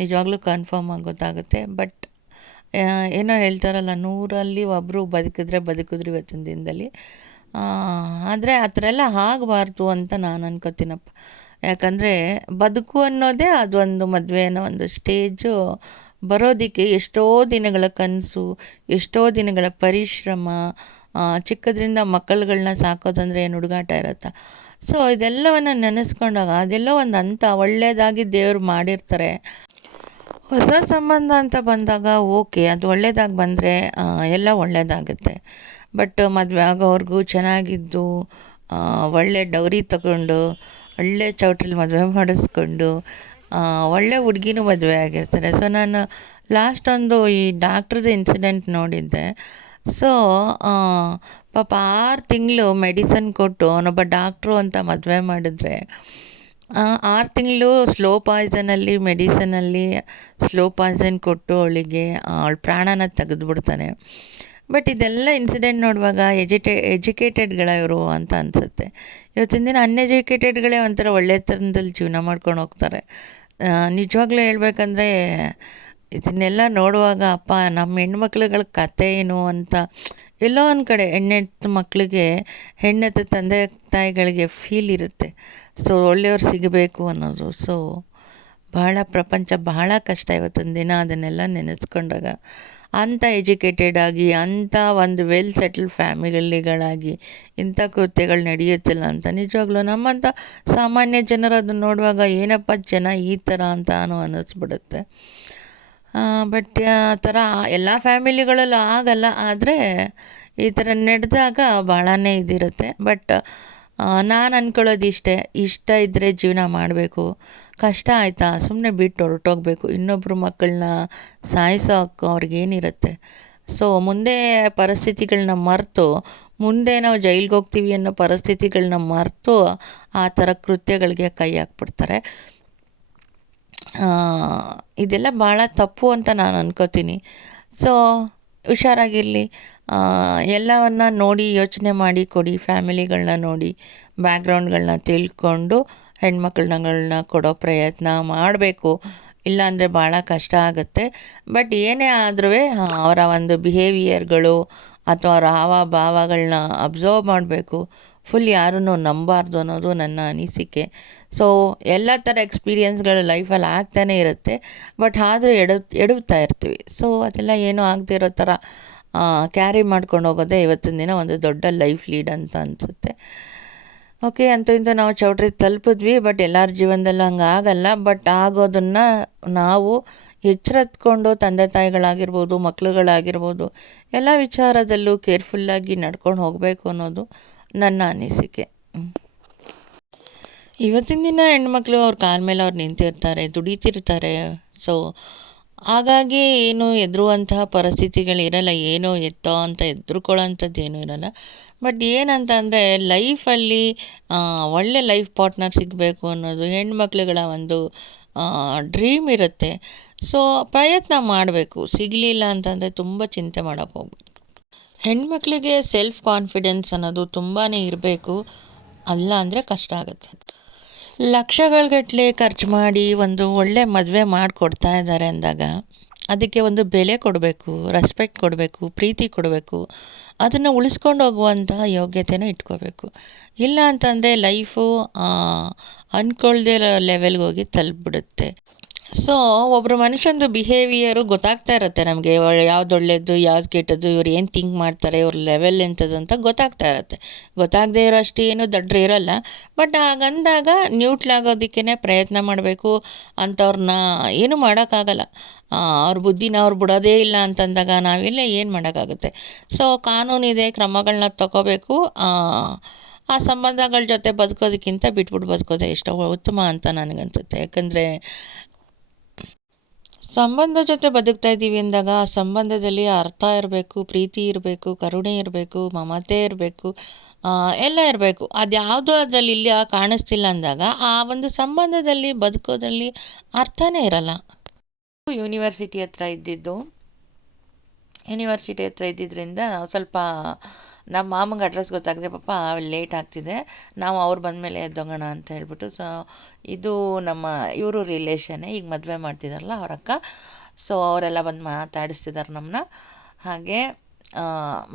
ನಿಜವಾಗ್ಲೂ ಕನ್ಫರ್ಮ್ ಆಗಿ ಗೊತ್ತಾಗುತ್ತೆ. ಬಟ್ ಏನೋ ಹೇಳ್ತಾರಲ್ಲ, 100ರಲ್ಲಿ ಒಬ್ಬರು ಬದುಕಿದ್ರೆ ಇವತ್ತಿನ ದಿನದಲ್ಲಿ. ಆದರೆ ಆ ಥರ ಎಲ್ಲ ಆಗಬಾರ್ದು ಅಂತ ನಾನು ಅನ್ಕೋತೀನಪ್ಪ. ಯಾಕಂದರೆ ಬದುಕು ಅನ್ನೋದೇ ಅದೊಂದು ಮದುವೆ ಅನ್ನೋ ಒಂದು ಸ್ಟೇಜು ಬರೋದಕ್ಕೆ ಎಷ್ಟೋ ದಿನಗಳ ಕನಸು, ಎಷ್ಟೋ ದಿನಗಳ ಪರಿಶ್ರಮ. ಚಿಕ್ಕದ್ರಿಂದ ಮಕ್ಕಳುಗಳನ್ನ ಸಾಕೋದಂದರೆ ಏನು ಹುಡುಗಾಟ ಇರುತ್ತಾ? ಸೊ ಇದೆಲ್ಲವನ್ನು ನೆನೆಸ್ಕೊಂಡಾಗ ಅದೆಲ್ಲ ಒಂದು ಹಂತ ಒಳ್ಳೆಯದಾಗಿ ದೇವರು ಮಾಡಿರ್ತಾರೆ. ಹೊಸ ಸಂಬಂಧ ಅಂತ ಬಂದಾಗ ಓಕೆ, ಅದು ಒಳ್ಳೆಯದಾಗಿ ಬಂದರೆ ಎಲ್ಲ ಒಳ್ಳೆಯದಾಗುತ್ತೆ. ಬಟ್ ಮದುವೆ ಆಗೋವ್ರಿಗೂ ಚೆನ್ನಾಗಿದ್ದು ಒಳ್ಳೆ ಡೌರಿ ತಗೊಂಡು ಒಳ್ಳೆ ಚೌಟ್ರಿಲಿ ಮದುವೆ ಮಾಡಿಸ್ಕೊಂಡು ಒಳ್ಳೆ ಹುಡುಗಿನೂ ಮದುವೆ ಆಗಿರ್ತಾರೆ. ಸೊ ನಾನು ಲಾಸ್ಟ್ ಒಂದು ಈ ಡಾಕ್ಟ್ರದ್ದು ಇನ್ಸಿಡೆಂಟ್ ನೋಡಿದ್ದೆ. ಸೊ ಪಾಪ 6 ತಿಂಗಳು ಮೆಡಿಸನ್ ಕೊಟ್ಟು ಅವನೊಬ್ಬ ಡಾಕ್ಟ್ರು ಅಂತ ಮದುವೆ ಮಾಡಿದ್ರೆ 6 ತಿಂಗಳು ಸ್ಲೋ ಪಾಯ್ಸನಲ್ಲಿ ಮೆಡಿಸನಲ್ಲಿ ಸ್ಲೋ ಪಾಯ್ಸನ್ ಕೊಟ್ಟು ಅವಳಿಗೆ ಅವಳ ಪ್ರಾಣನ ತೆಗೆದುಬಿಡ್ತಾನೆ. ಬಟ್ ಇದೆಲ್ಲ ಇನ್ಸಿಡೆಂಟ್ ನೋಡುವಾಗ ಎಜುಕೇಟೆಡ್ಗಳ ಇವರು ಅಂತ ಅನಿಸುತ್ತೆ. ಇವತ್ತಿನ ದಿನ ಅನ್ಎಜುಕೇಟೆಡ್ಗಳೇ ಒಂಥರ ಒಳ್ಳೆ ಥರದಲ್ಲಿ ಜೀವನ ಮಾಡ್ಕೊಂಡು ಹೋಗ್ತಾರೆ. ನಿಜವಾಗ್ಲೂ ಹೇಳ್ಬೇಕಂದ್ರೆ ಇದನ್ನೆಲ್ಲ ನೋಡುವಾಗ ಅಪ್ಪ ನಮ್ಮ ಹೆಣ್ಮಕ್ಳುಗಳ ಕತೆ ಏನು ಅಂತ ಎಲ್ಲೋ ಒಂದು ಕಡೆ ಹೆಣ್ಣೆತ್ತ ಮಕ್ಕಳಿಗೆ ಹೆಣ್ಣೆತ್ತ ತಂದೆ ತಾಯಿಗಳಿಗೆ ಫೀಲ್ ಇರುತ್ತೆ. ಸೊ ಒಳ್ಳೆಯವ್ರು ಸಿಗಬೇಕು ಅನ್ನೋದು. ಸೊ ಬಹಳ ಪ್ರಪಂಚ ಬಹಳ ಕಷ್ಟ ಇವತ್ತಿನ ದಿನ ಅದನ್ನೆಲ್ಲ ನೆನೆಸ್ಕೊಂಡಾಗ. ಅಂಥ ಎಜುಕೇಟೆಡ್ ಆಗಿ ಅಂಥ ಒಂದು ವೆಲ್ ಸೆಟಲ್ಡ್ ಫ್ಯಾಮಿಲಿಗಳಾಗಿ ಇಂಥ ಕೃತ್ಯಗಳು ನಡೆಯುತ್ತಿಲ್ಲ ಅಂತ ನಿಜವಾಗ್ಲೂ ನಮ್ಮಂಥ ಸಾಮಾನ್ಯ ಜನರು ಅದನ್ನು ನೋಡುವಾಗ ಏನಪ್ಪ ಜನ ಈ ಥರ ಅಂತಾನು ಅನ್ನಿಸ್ಬಿಡುತ್ತೆ. ಬಟ್ ಆ ಥರ ಎಲ್ಲ ಫ್ಯಾಮಿಲಿಗಳಲ್ಲೂ ಆಗಲ್ಲ. ಆದರೆ ಈ ಥರ ನಡೆದಾಗ ಭಾಳನೇ ಇದಿರುತ್ತೆ. ಬಟ್ ನಾನು ಅಂದ್ಕೊಳ್ಳೋದು ಇಷ್ಟ ಇದ್ದರೆ ಜೀವನ ಮಾಡಬೇಕು. ಕಷ್ಟ ಆಯಿತಾ ಸುಮ್ಮನೆ ಬಿಟ್ಟು ಹೊರಟೋಗ್ಬೇಕು. ಇನ್ನೊಬ್ಬರು ಮಕ್ಕಳನ್ನ ಸಾಯಿಸೋ ಹಕ್ಕು ಅವ್ರಿಗೇನಿರುತ್ತೆ? ಸೊ ಮುಂದೆ ಪರಿಸ್ಥಿತಿಗಳನ್ನ ಮರೆತು ಮುಂದೆ ನಾವು ಜೈಲಿಗೆ ಹೋಗ್ತೀವಿ ಅನ್ನೋ ಪರಿಸ್ಥಿತಿಗಳನ್ನ ಮರೆತು ಆ ಥರ ಕೃತ್ಯಗಳಿಗೆ ಕೈ ಹಾಕ್ಬಿಡ್ತಾರೆ. ಇದೆಲ್ಲ ಭಾಳ ತಪ್ಪು ಅಂತ ನಾನು ಅನ್ಕೋತೀನಿ. ಸೊ ಹುಷಾರಾಗಿರಲಿ. ಎಲ್ಲವನ್ನು ನೋಡಿ ಯೋಚನೆ ಮಾಡಿ ಕೊಡಿ. ಫ್ಯಾಮಿಲಿಗಳನ್ನ ನೋಡಿ ಬ್ಯಾಕ್ಗ್ರೌಂಡ್ಗಳನ್ನ ತಿಳ್ಕೊಂಡು ಹೆಣ್ಮಕ್ಳನ್ನ ಕೊಡೋ ಪ್ರಯತ್ನ ಮಾಡಬೇಕು. ಇಲ್ಲಾಂದರೆ ಭಾಳ ಕಷ್ಟ ಆಗುತ್ತೆ. ಬಟ್ ಏನೇ ಆದ್ರೂ ಅವರ ಒಂದು ಬಿಹೇವಿಯರ್ಗಳು ಅಥವಾ ಅವರ ಹಾವ ಭಾವಗಳನ್ನ ಅಬ್ಸರ್ವ್ ಮಾಡಬೇಕು. ಫುಲ್ ಯಾರನ್ನೂ ನಂಬಾರ್ದು ಅನ್ನೋದು ನನ್ನ ಅನಿಸಿಕೆ. ಸೊ ಎಲ್ಲ ಥರ ಎಕ್ಸ್ಪೀರಿಯನ್ಸ್ಗಳು ಲೈಫಲ್ಲಿ ಆಗ್ತಾನೇ ಇರುತ್ತೆ. ಬಟ್ ಆದರೂ ಎಡವ್ತಾ ಇರ್ತೀವಿ. ಸೊ ಅದೆಲ್ಲ ಏನೂ ಆಗದೇ ಇರೋ ಥರ ಕ್ಯಾರಿ ಮಾಡ್ಕೊಂಡು ಹೋಗೋದೇ ಇವತ್ತಿನ ದಿನ ಒಂದು ದೊಡ್ಡ ಲೈಫ್ ಲೀಡ್ ಅಂತ ಅನಿಸುತ್ತೆ. ಓಕೆ, ಅಂತೂ ಇಂತೂ ನಾವು ಚೌಟ್ರಿ ತಲುಪಿದ್ವಿ. ಬಟ್ ಎಲ್ಲರ ಜೀವನದಲ್ಲೂ ಹಂಗೆ ಆಗಲ್ಲ. ಬಟ್ ಆಗೋದನ್ನು ನಾವು ಎಚ್ಚರತ್ಕೊಂಡು ತಂದೆ ತಾಯಿಗಳಾಗಿರ್ಬೋದು, ಮಕ್ಳುಗಳಾಗಿರ್ಬೋದು, ಎಲ್ಲ ವಿಚಾರದಲ್ಲೂ ಕೇರ್ಫುಲ್ಲಾಗಿ ನಡ್ಕೊಂಡು ಹೋಗಬೇಕು ಅನ್ನೋದು ನನ್ನ ಅನಿಸಿಕೆ. ಇವತ್ತಿನ ದಿನ ಹೆಣ್ಮಕ್ಳು ಅವ್ರ ಕಾಲ ಮೇಲೆ ಅವ್ರು ನಿಂತಿರ್ತಾರೆ, ದುಡಿತಿರ್ತಾರೆ. ಸೊ ಹಾಗಾಗಿ ಏನು ಹೆದರುವಂತಹ ಪರಿಸ್ಥಿತಿಗಳಿರಲ್ಲ. ಏನೋ ಎತ್ತೋ ಅಂತ ಹೆದ್ರುಕೊಳ್ಳೋಂಥದ್ದು ಏನೂ ಇರಲ್ಲ. ಬಟ್ ಏನಂತ ಅಂದರೆ ಲೈಫಲ್ಲಿ ಒಳ್ಳೆ ಲೈಫ್ ಪಾರ್ಟ್ನರ್ ಸಿಗಬೇಕು ಅನ್ನೋದು ಹೆಣ್ಮಕ್ಳುಗಳ ಒಂದು ಡ್ರೀಮ್ ಇರುತ್ತೆ. ಸೊ ಪ್ರಯತ್ನ ಮಾಡಬೇಕು. ಸಿಗಲಿಲ್ಲ ಅಂತಂದರೆ ತುಂಬ ಚಿಂತೆ ಮಾಡೋಕ್ಕೆ ಹೋಗ್ಬೇಕು. ಹೆಣ್ಮಕ್ಳಿಗೆ ಸೆಲ್ಫ್ ಕಾನ್ಫಿಡೆನ್ಸ್ ಅನ್ನೋದು ತುಂಬಾ ಇರಬೇಕು. ಅಲ್ಲ ಅಂದರೆ ಕಷ್ಟ ಆಗುತ್ತೆ. ಲಕ್ಷಗಟ್ಟಲೆ ಖರ್ಚು ಮಾಡಿ ಒಂದು ಒಳ್ಳೆ ಮದುವೆ ಮಾಡಿಕೊಡ್ತಾ ಇದ್ದಾರೆ ಅಂದಾಗ ಅದಕ್ಕೆ ಒಂದು ಬೆಲೆ ಕೊಡಬೇಕು, ರೆಸ್ಪೆಕ್ಟ್ ಕೊಡಬೇಕು, ಪ್ರೀತಿ ಕೊಡಬೇಕು. ಅದನ್ನು ಉಳಿಸ್ಕೊಂಡು ಹೋಗುವಂತಹ ಯೋಗ್ಯತೆನೂ ಇಟ್ಕೋಬೇಕು. ಇಲ್ಲ ಅಂತಂದರೆ ಲೈಫು ಅಂದ್ಕೊಳ್ದೇ ಲೆವೆಲ್ಗೆ ಹೋಗಿ ತಲುಪಿಬಿಡುತ್ತೆ. ಸೊ ಒಬ್ಬರು ಮನುಷ್ಯಂದು ಬಿಹೇವಿಯರು ಗೊತ್ತಾಗ್ತಾ ಇರುತ್ತೆ ನಮಗೆ. ಯಾವ್ದು ಒಳ್ಳೆಯದು ಯಾವ್ದು ಕೆಟ್ಟದ್ದು, ಇವ್ರು ಏನು ಥಿಂಕ್ ಮಾಡ್ತಾರೆ, ಇವ್ರ ಲೆವೆಲ್ ಎಂಥದ್ದು ಅಂತ ಗೊತ್ತಾಗ್ತಾ ಇರುತ್ತೆ. ಗೊತ್ತಾಗದೇ ಇರೋಷ್ಟು ಏನು ದಡ್ರು ಇರೋಲ್ಲ. ಬಟ್ ಹಾಗಂದಾಗ ನ್ಯೂಟ್ಲಾಗೋದಕ್ಕೇ ಪ್ರಯತ್ನ ಮಾಡಬೇಕು. ಅಂಥವ್ರನ್ನ ಏನೂ ಮಾಡೋಕ್ಕಾಗಲ್ಲ. ಅವ್ರ ಬುದ್ಧಿನ ಅವ್ರು ಬಿಡೋದೇ ಇಲ್ಲ ಅಂತಂದಾಗ ನಾವೆಲ್ಲ ಏನು ಮಾಡೋಕ್ಕಾಗುತ್ತೆ? ಸೊ ಕಾನೂನಿದೆ, ಕ್ರಮಗಳನ್ನ ತಗೋಬೇಕು. ಆ ಸಂಬಂಧಗಳ ಜೊತೆ ಬದುಕೋದಕ್ಕಿಂತ ಬಿಟ್ಬಿಟ್ಟು ಬದುಕೋದೇ ಎಷ್ಟೋ ಉತ್ತಮ ಅಂತ ನನಗನ್ಸುತ್ತೆ. ಯಾಕಂದರೆ ಸಂಬಂಧ ಜೊತೆ ಬದುಕ್ತಾ ಇದ್ದೀವಿ ಅಂದಾಗ ಆ ಸಂಬಂಧದಲ್ಲಿ ಅರ್ಥ ಇರಬೇಕು, ಪ್ರೀತಿ ಇರಬೇಕು, ಕರುಣೆ ಇರಬೇಕು, ಮಮತೆ ಇರಬೇಕು, ಎಲ್ಲ ಇರಬೇಕು. ಅದ್ಯಾವುದು ಅದರಲ್ಲಿ ಇಲ್ಲಿ ಕಾಣಿಸ್ತಿಲ್ಲ ಅಂದಾಗ ಆ ಒಂದು ಸಂಬಂಧದಲ್ಲಿ ಬದುಕೋದ್ರಲ್ಲಿ ಅರ್ಥನೇ ಇರಲ್ಲ. ಯೂನಿವರ್ಸಿಟಿ ಹತ್ರ ಇದ್ದಿದ್ದರಿಂದ ಸ್ವಲ್ಪ ನಮ್ಮ ಮಾಮಂಗೆ ಅಡ್ರೆಸ್ ಗೊತ್ತಾಗದೆ ಪಾಪ ಲೇಟ್ ಆಗ್ತಿದೆ, ನಾವು ಅವ್ರು ಬಂದಮೇಲೆ ಎದ್ದೋಗೋಣ ಅಂತ ಹೇಳ್ಬಿಟ್ಟು. ಸೊ ಇದು ಇವರು ರಿಲೇಷನ್ನೇ, ಈಗ ಮದುವೆ ಮಾಡ್ತಿದ್ದಾರಲ್ಲ ಅವ್ರ ಅಕ್ಕ. ಸೊ ಅವರೆಲ್ಲ ಬಂದು ಮಾತಾಡಿಸ್ತಿದ್ದಾರೆ ನಮ್ಮನ್ನ. ಹಾಗೆ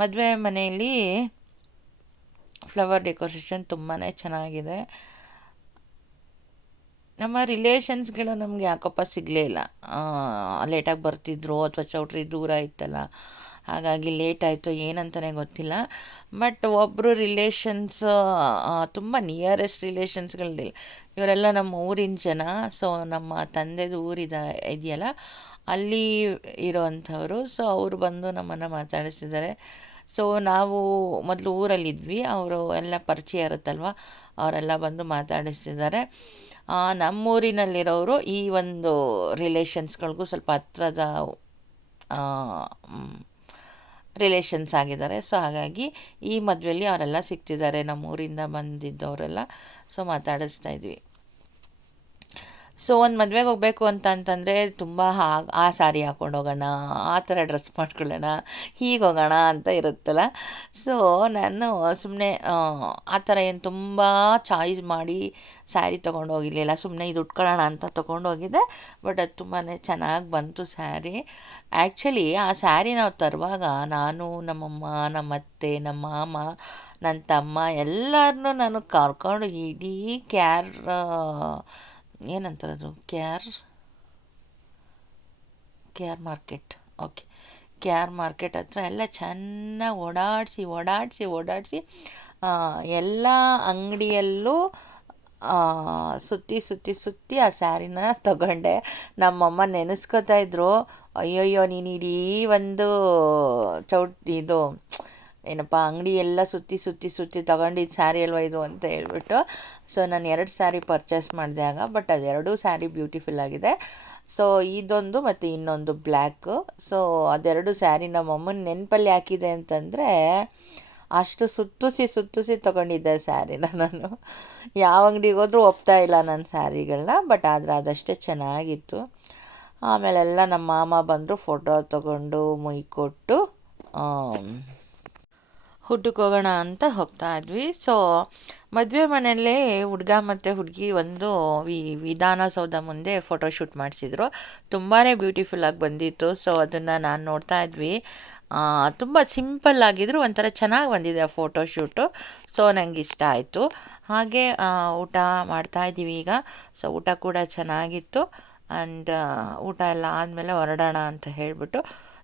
ಮದುವೆ ಮನೆಯಲ್ಲಿ ಫ್ಲವರ್ ಡೆಕೋರೇಷನ್ ತುಂಬಾ ಚೆನ್ನಾಗಿದೆ. ನಮ್ಮ ರಿಲೇಷನ್ಸ್ಗಳು ನಮಗೆ ಯಾಕಪ್ಪ ಸಿಗಲೇ ಇಲ್ಲ. ಲೇಟಾಗಿ ಬರ್ತಿದ್ರು ಅಥವಾ ಚೌಟ್ರಿ ದೂರ ಇತ್ತಲ್ಲ, ಹಾಗಾಗಿ ಲೇಟ್ ಆಯಿತು ಏನಂತಲೇ ಗೊತ್ತಿಲ್ಲ. ಬಟ್ ಒಬ್ಬರು ರಿಲೇಷನ್ಸ್ ತುಂಬ ನಿಯರೆಸ್ಟ್ ರಿಲೇಷನ್ಸ್ಗಳಿಲ್ಲ. ಇವರೆಲ್ಲ ನಮ್ಮ ಊರಿನ ಜನ. ಸೊ ನಮ್ಮ ತಂದೆದು ಇದೆಯಲ್ಲ ಅಲ್ಲಿ ಇರೋವಂಥವ್ರು. ಸೊ ಅವರು ಬಂದು ನಮ್ಮನ್ನು ಮಾತಾಡಿಸಿದ್ದಾರೆ. ಸೊ ನಾವು ಮೊದಲು ಊರಲ್ಲಿದ್ವಿ, ಅವರು ಎಲ್ಲ ಪರಿಚಯ ಇರುತ್ತಲ್ವ, ಅವರೆಲ್ಲ ಬಂದು ಮಾತಾಡಿಸ್ತಿದ್ದಾರೆ. ನಮ್ಮೂರಿನಲ್ಲಿರೋರು ಈ ಒಂದು ರಿಲೇಷನ್ಸ್ಗಳಿಗೂ ಸ್ವಲ್ಪ ಹತ್ರದ ರಿಲೇಷನ್ಸ್ ಆಗಿದ್ದಾರೆ. ಸೊ ಹಾಗಾಗಿ ಈ ಮದುವೆಯಲ್ಲಿ ಅವರೆಲ್ಲ ಸಿಗ್ತಿದ್ದಾರೆ, ನಮ್ಮೂರಿಂದ ಬಂದಿದ್ದವರೆಲ್ಲ. ಸೊ ಮಾತಾಡಿಸ್ತಾ ಇದ್ವಿ. ಸೊ ಒಂದು ಮದುವೆಗೆ ಹೋಗಬೇಕು ಅಂತಂತಂದರೆ ತುಂಬ ಆ ಸ್ಯಾರಿ ಹಾಕ್ಕೊಂಡು ಹೋಗೋಣ, ಆ ಥರ ಡ್ರೆಸ್ ಮಾಡ್ಕೊಳ್ಳೋಣ, ಹೀಗೆ ಹೋಗೋಣ ಅಂತ ಇರುತ್ತಲ್ಲ. ಸೊ ನಾನು ಸುಮ್ಮನೆ ಆ ಥರ ಏನು ತುಂಬ ಚಾಯ್ಸ್ ಮಾಡಿ ಸ್ಯಾರಿ ತೊಗೊಂಡು ಹೋಗಿರಲಿಲ್ಲ. ಸುಮ್ಮನೆ ಇದು ಉಟ್ಕೊಳ್ಳೋಣ ಅಂತ ತೊಗೊಂಡೋಗಿದ್ದೆ. ಬಟ್ ಅದು ತುಂಬಾ ಚೆನ್ನಾಗಿ ಬಂತು ಸ್ಯಾರಿ. ಆ್ಯಕ್ಚುಲಿ ಆ ಸ್ಯಾರಿ ನಾವು ತರುವಾಗ ನಾನು, ನಮ್ಮಮ್ಮ, ನಮ್ಮ ಅತ್ತೆ, ನಮ್ಮ ಮಾಮ, ನನ್ನ ತಮ್ಮ ಎಲ್ಲರನ್ನೂ ನಾನು ಕರ್ಕೊಂಡು ಇಡೀ ಏನಂತಾರದು K R market, okay, K R. Market ಹತ್ರ ಎಲ್ಲ ಚೆನ್ನಾಗಿ ಓಡಾಡಿಸಿ ಎಲ್ಲ ಅಂಗಡಿಯಲ್ಲೂ ಸುತ್ತಿ ಆ ಸ್ಯಾರಿನ ತಗೊಂಡೆ. ನಮ್ಮಮ್ಮ ನೆನೆಸ್ಕೊತಾ ಇದ್ರು, ಅಯ್ಯೋಯ್ಯೋ ನೀನು ಇಡೀ ಒಂದು ಇದು ಏನಪ್ಪ ಅಂಗಡಿ ಎಲ್ಲ ಸುತ್ತಿ ತಗೊಂಡಿದ್ದು ಸ್ಯಾರಿ ಅಲ್ವಾ ಇದು ಅಂತ ಹೇಳ್ಬಿಟ್ಟು. ಸೊ ನಾನು 2 ಸ್ಯಾರಿ ಪರ್ಚೇಸ್ ಮಾಡಿದೆ ಆಗ. ಬಟ್ ಅದೆರಡೂ ಸ್ಯಾರಿ ಬ್ಯೂಟಿಫುಲ್ ಆಗಿದೆ. ಸೊ ಇದೊಂದು ಮತ್ತು ಇನ್ನೊಂದು ಬ್ಲ್ಯಾಕು. ಸೊ ಅದೆರಡು ಸ್ಯಾರಿ ನಮ್ಮಮ್ಮನ ನೆನಪಲ್ಲಿ ಹಾಕಿದೆ ಅಂತಂದರೆ ಅಷ್ಟು ಸುತ್ತಿಸಿ ತೊಗೊಂಡಿದ್ದೆ ಸ್ಯಾರಿನ ನಾನು. ಯಾವ ಅಂಗಡಿಗೆ ಹೋದ್ರೂ ಒಪ್ತಾ ಇಲ್ಲ ನನ್ನ ಸ್ಯಾರಿಗಳನ್ನ. ಬಟ್ ಆದರೆ ಅದಷ್ಟೇ ಚೆನ್ನಾಗಿತ್ತು. ಆಮೇಲೆಲ್ಲ ನಮ್ಮ ಮಾಮ ಬಂದರು, ಫೋಟೋ ತೊಗೊಂಡು ಮುಯ್ಕೊಟ್ಟು ಊಟಕ್ಕೆ ಹೋಗೋಣ ಅಂತ ಹೋಗ್ತಾ ಇದ್ವಿ. ಸೊ ಮದುವೆ ಮನೆಯಲ್ಲೇ ಹುಡುಗ ಮತ್ತು ಹುಡುಗಿ ಒಂದು ವಿಧಾನಸೌಧ ಮುಂದೆ ಫೋಟೋಶೂಟ್ ಮಾಡಿಸಿದ್ರು. ತುಂಬಾ ಬ್ಯೂಟಿಫುಲ್ಲಾಗಿ ಬಂದಿತ್ತು. ಸೊ ಅದನ್ನು ನಾನು ನೋಡ್ತಾ ಇದ್ವಿ. ತುಂಬ ಸಿಂಪಲ್ ಆಗಿದ್ರು ಒಂಥರ ಚೆನ್ನಾಗಿ ಬಂದಿದೆ ಆ ಫೋಟೋಶೂಟು. ಸೊ ನನಗೆ ಇಷ್ಟ ಆಯಿತು. ಹಾಗೆ ಊಟ ಮಾಡ್ತಾಯಿದ್ದೀವಿ ಈಗ. ಸೊ ಊಟ ಕೂಡ ಚೆನ್ನಾಗಿತ್ತು. ಆ್ಯಂಡ್ ಊಟ ಎಲ್ಲ ಆದಮೇಲೆ ಹೊರಡೋಣ ಅಂತ ಹೇಳಿಬಿಟ್ಟು,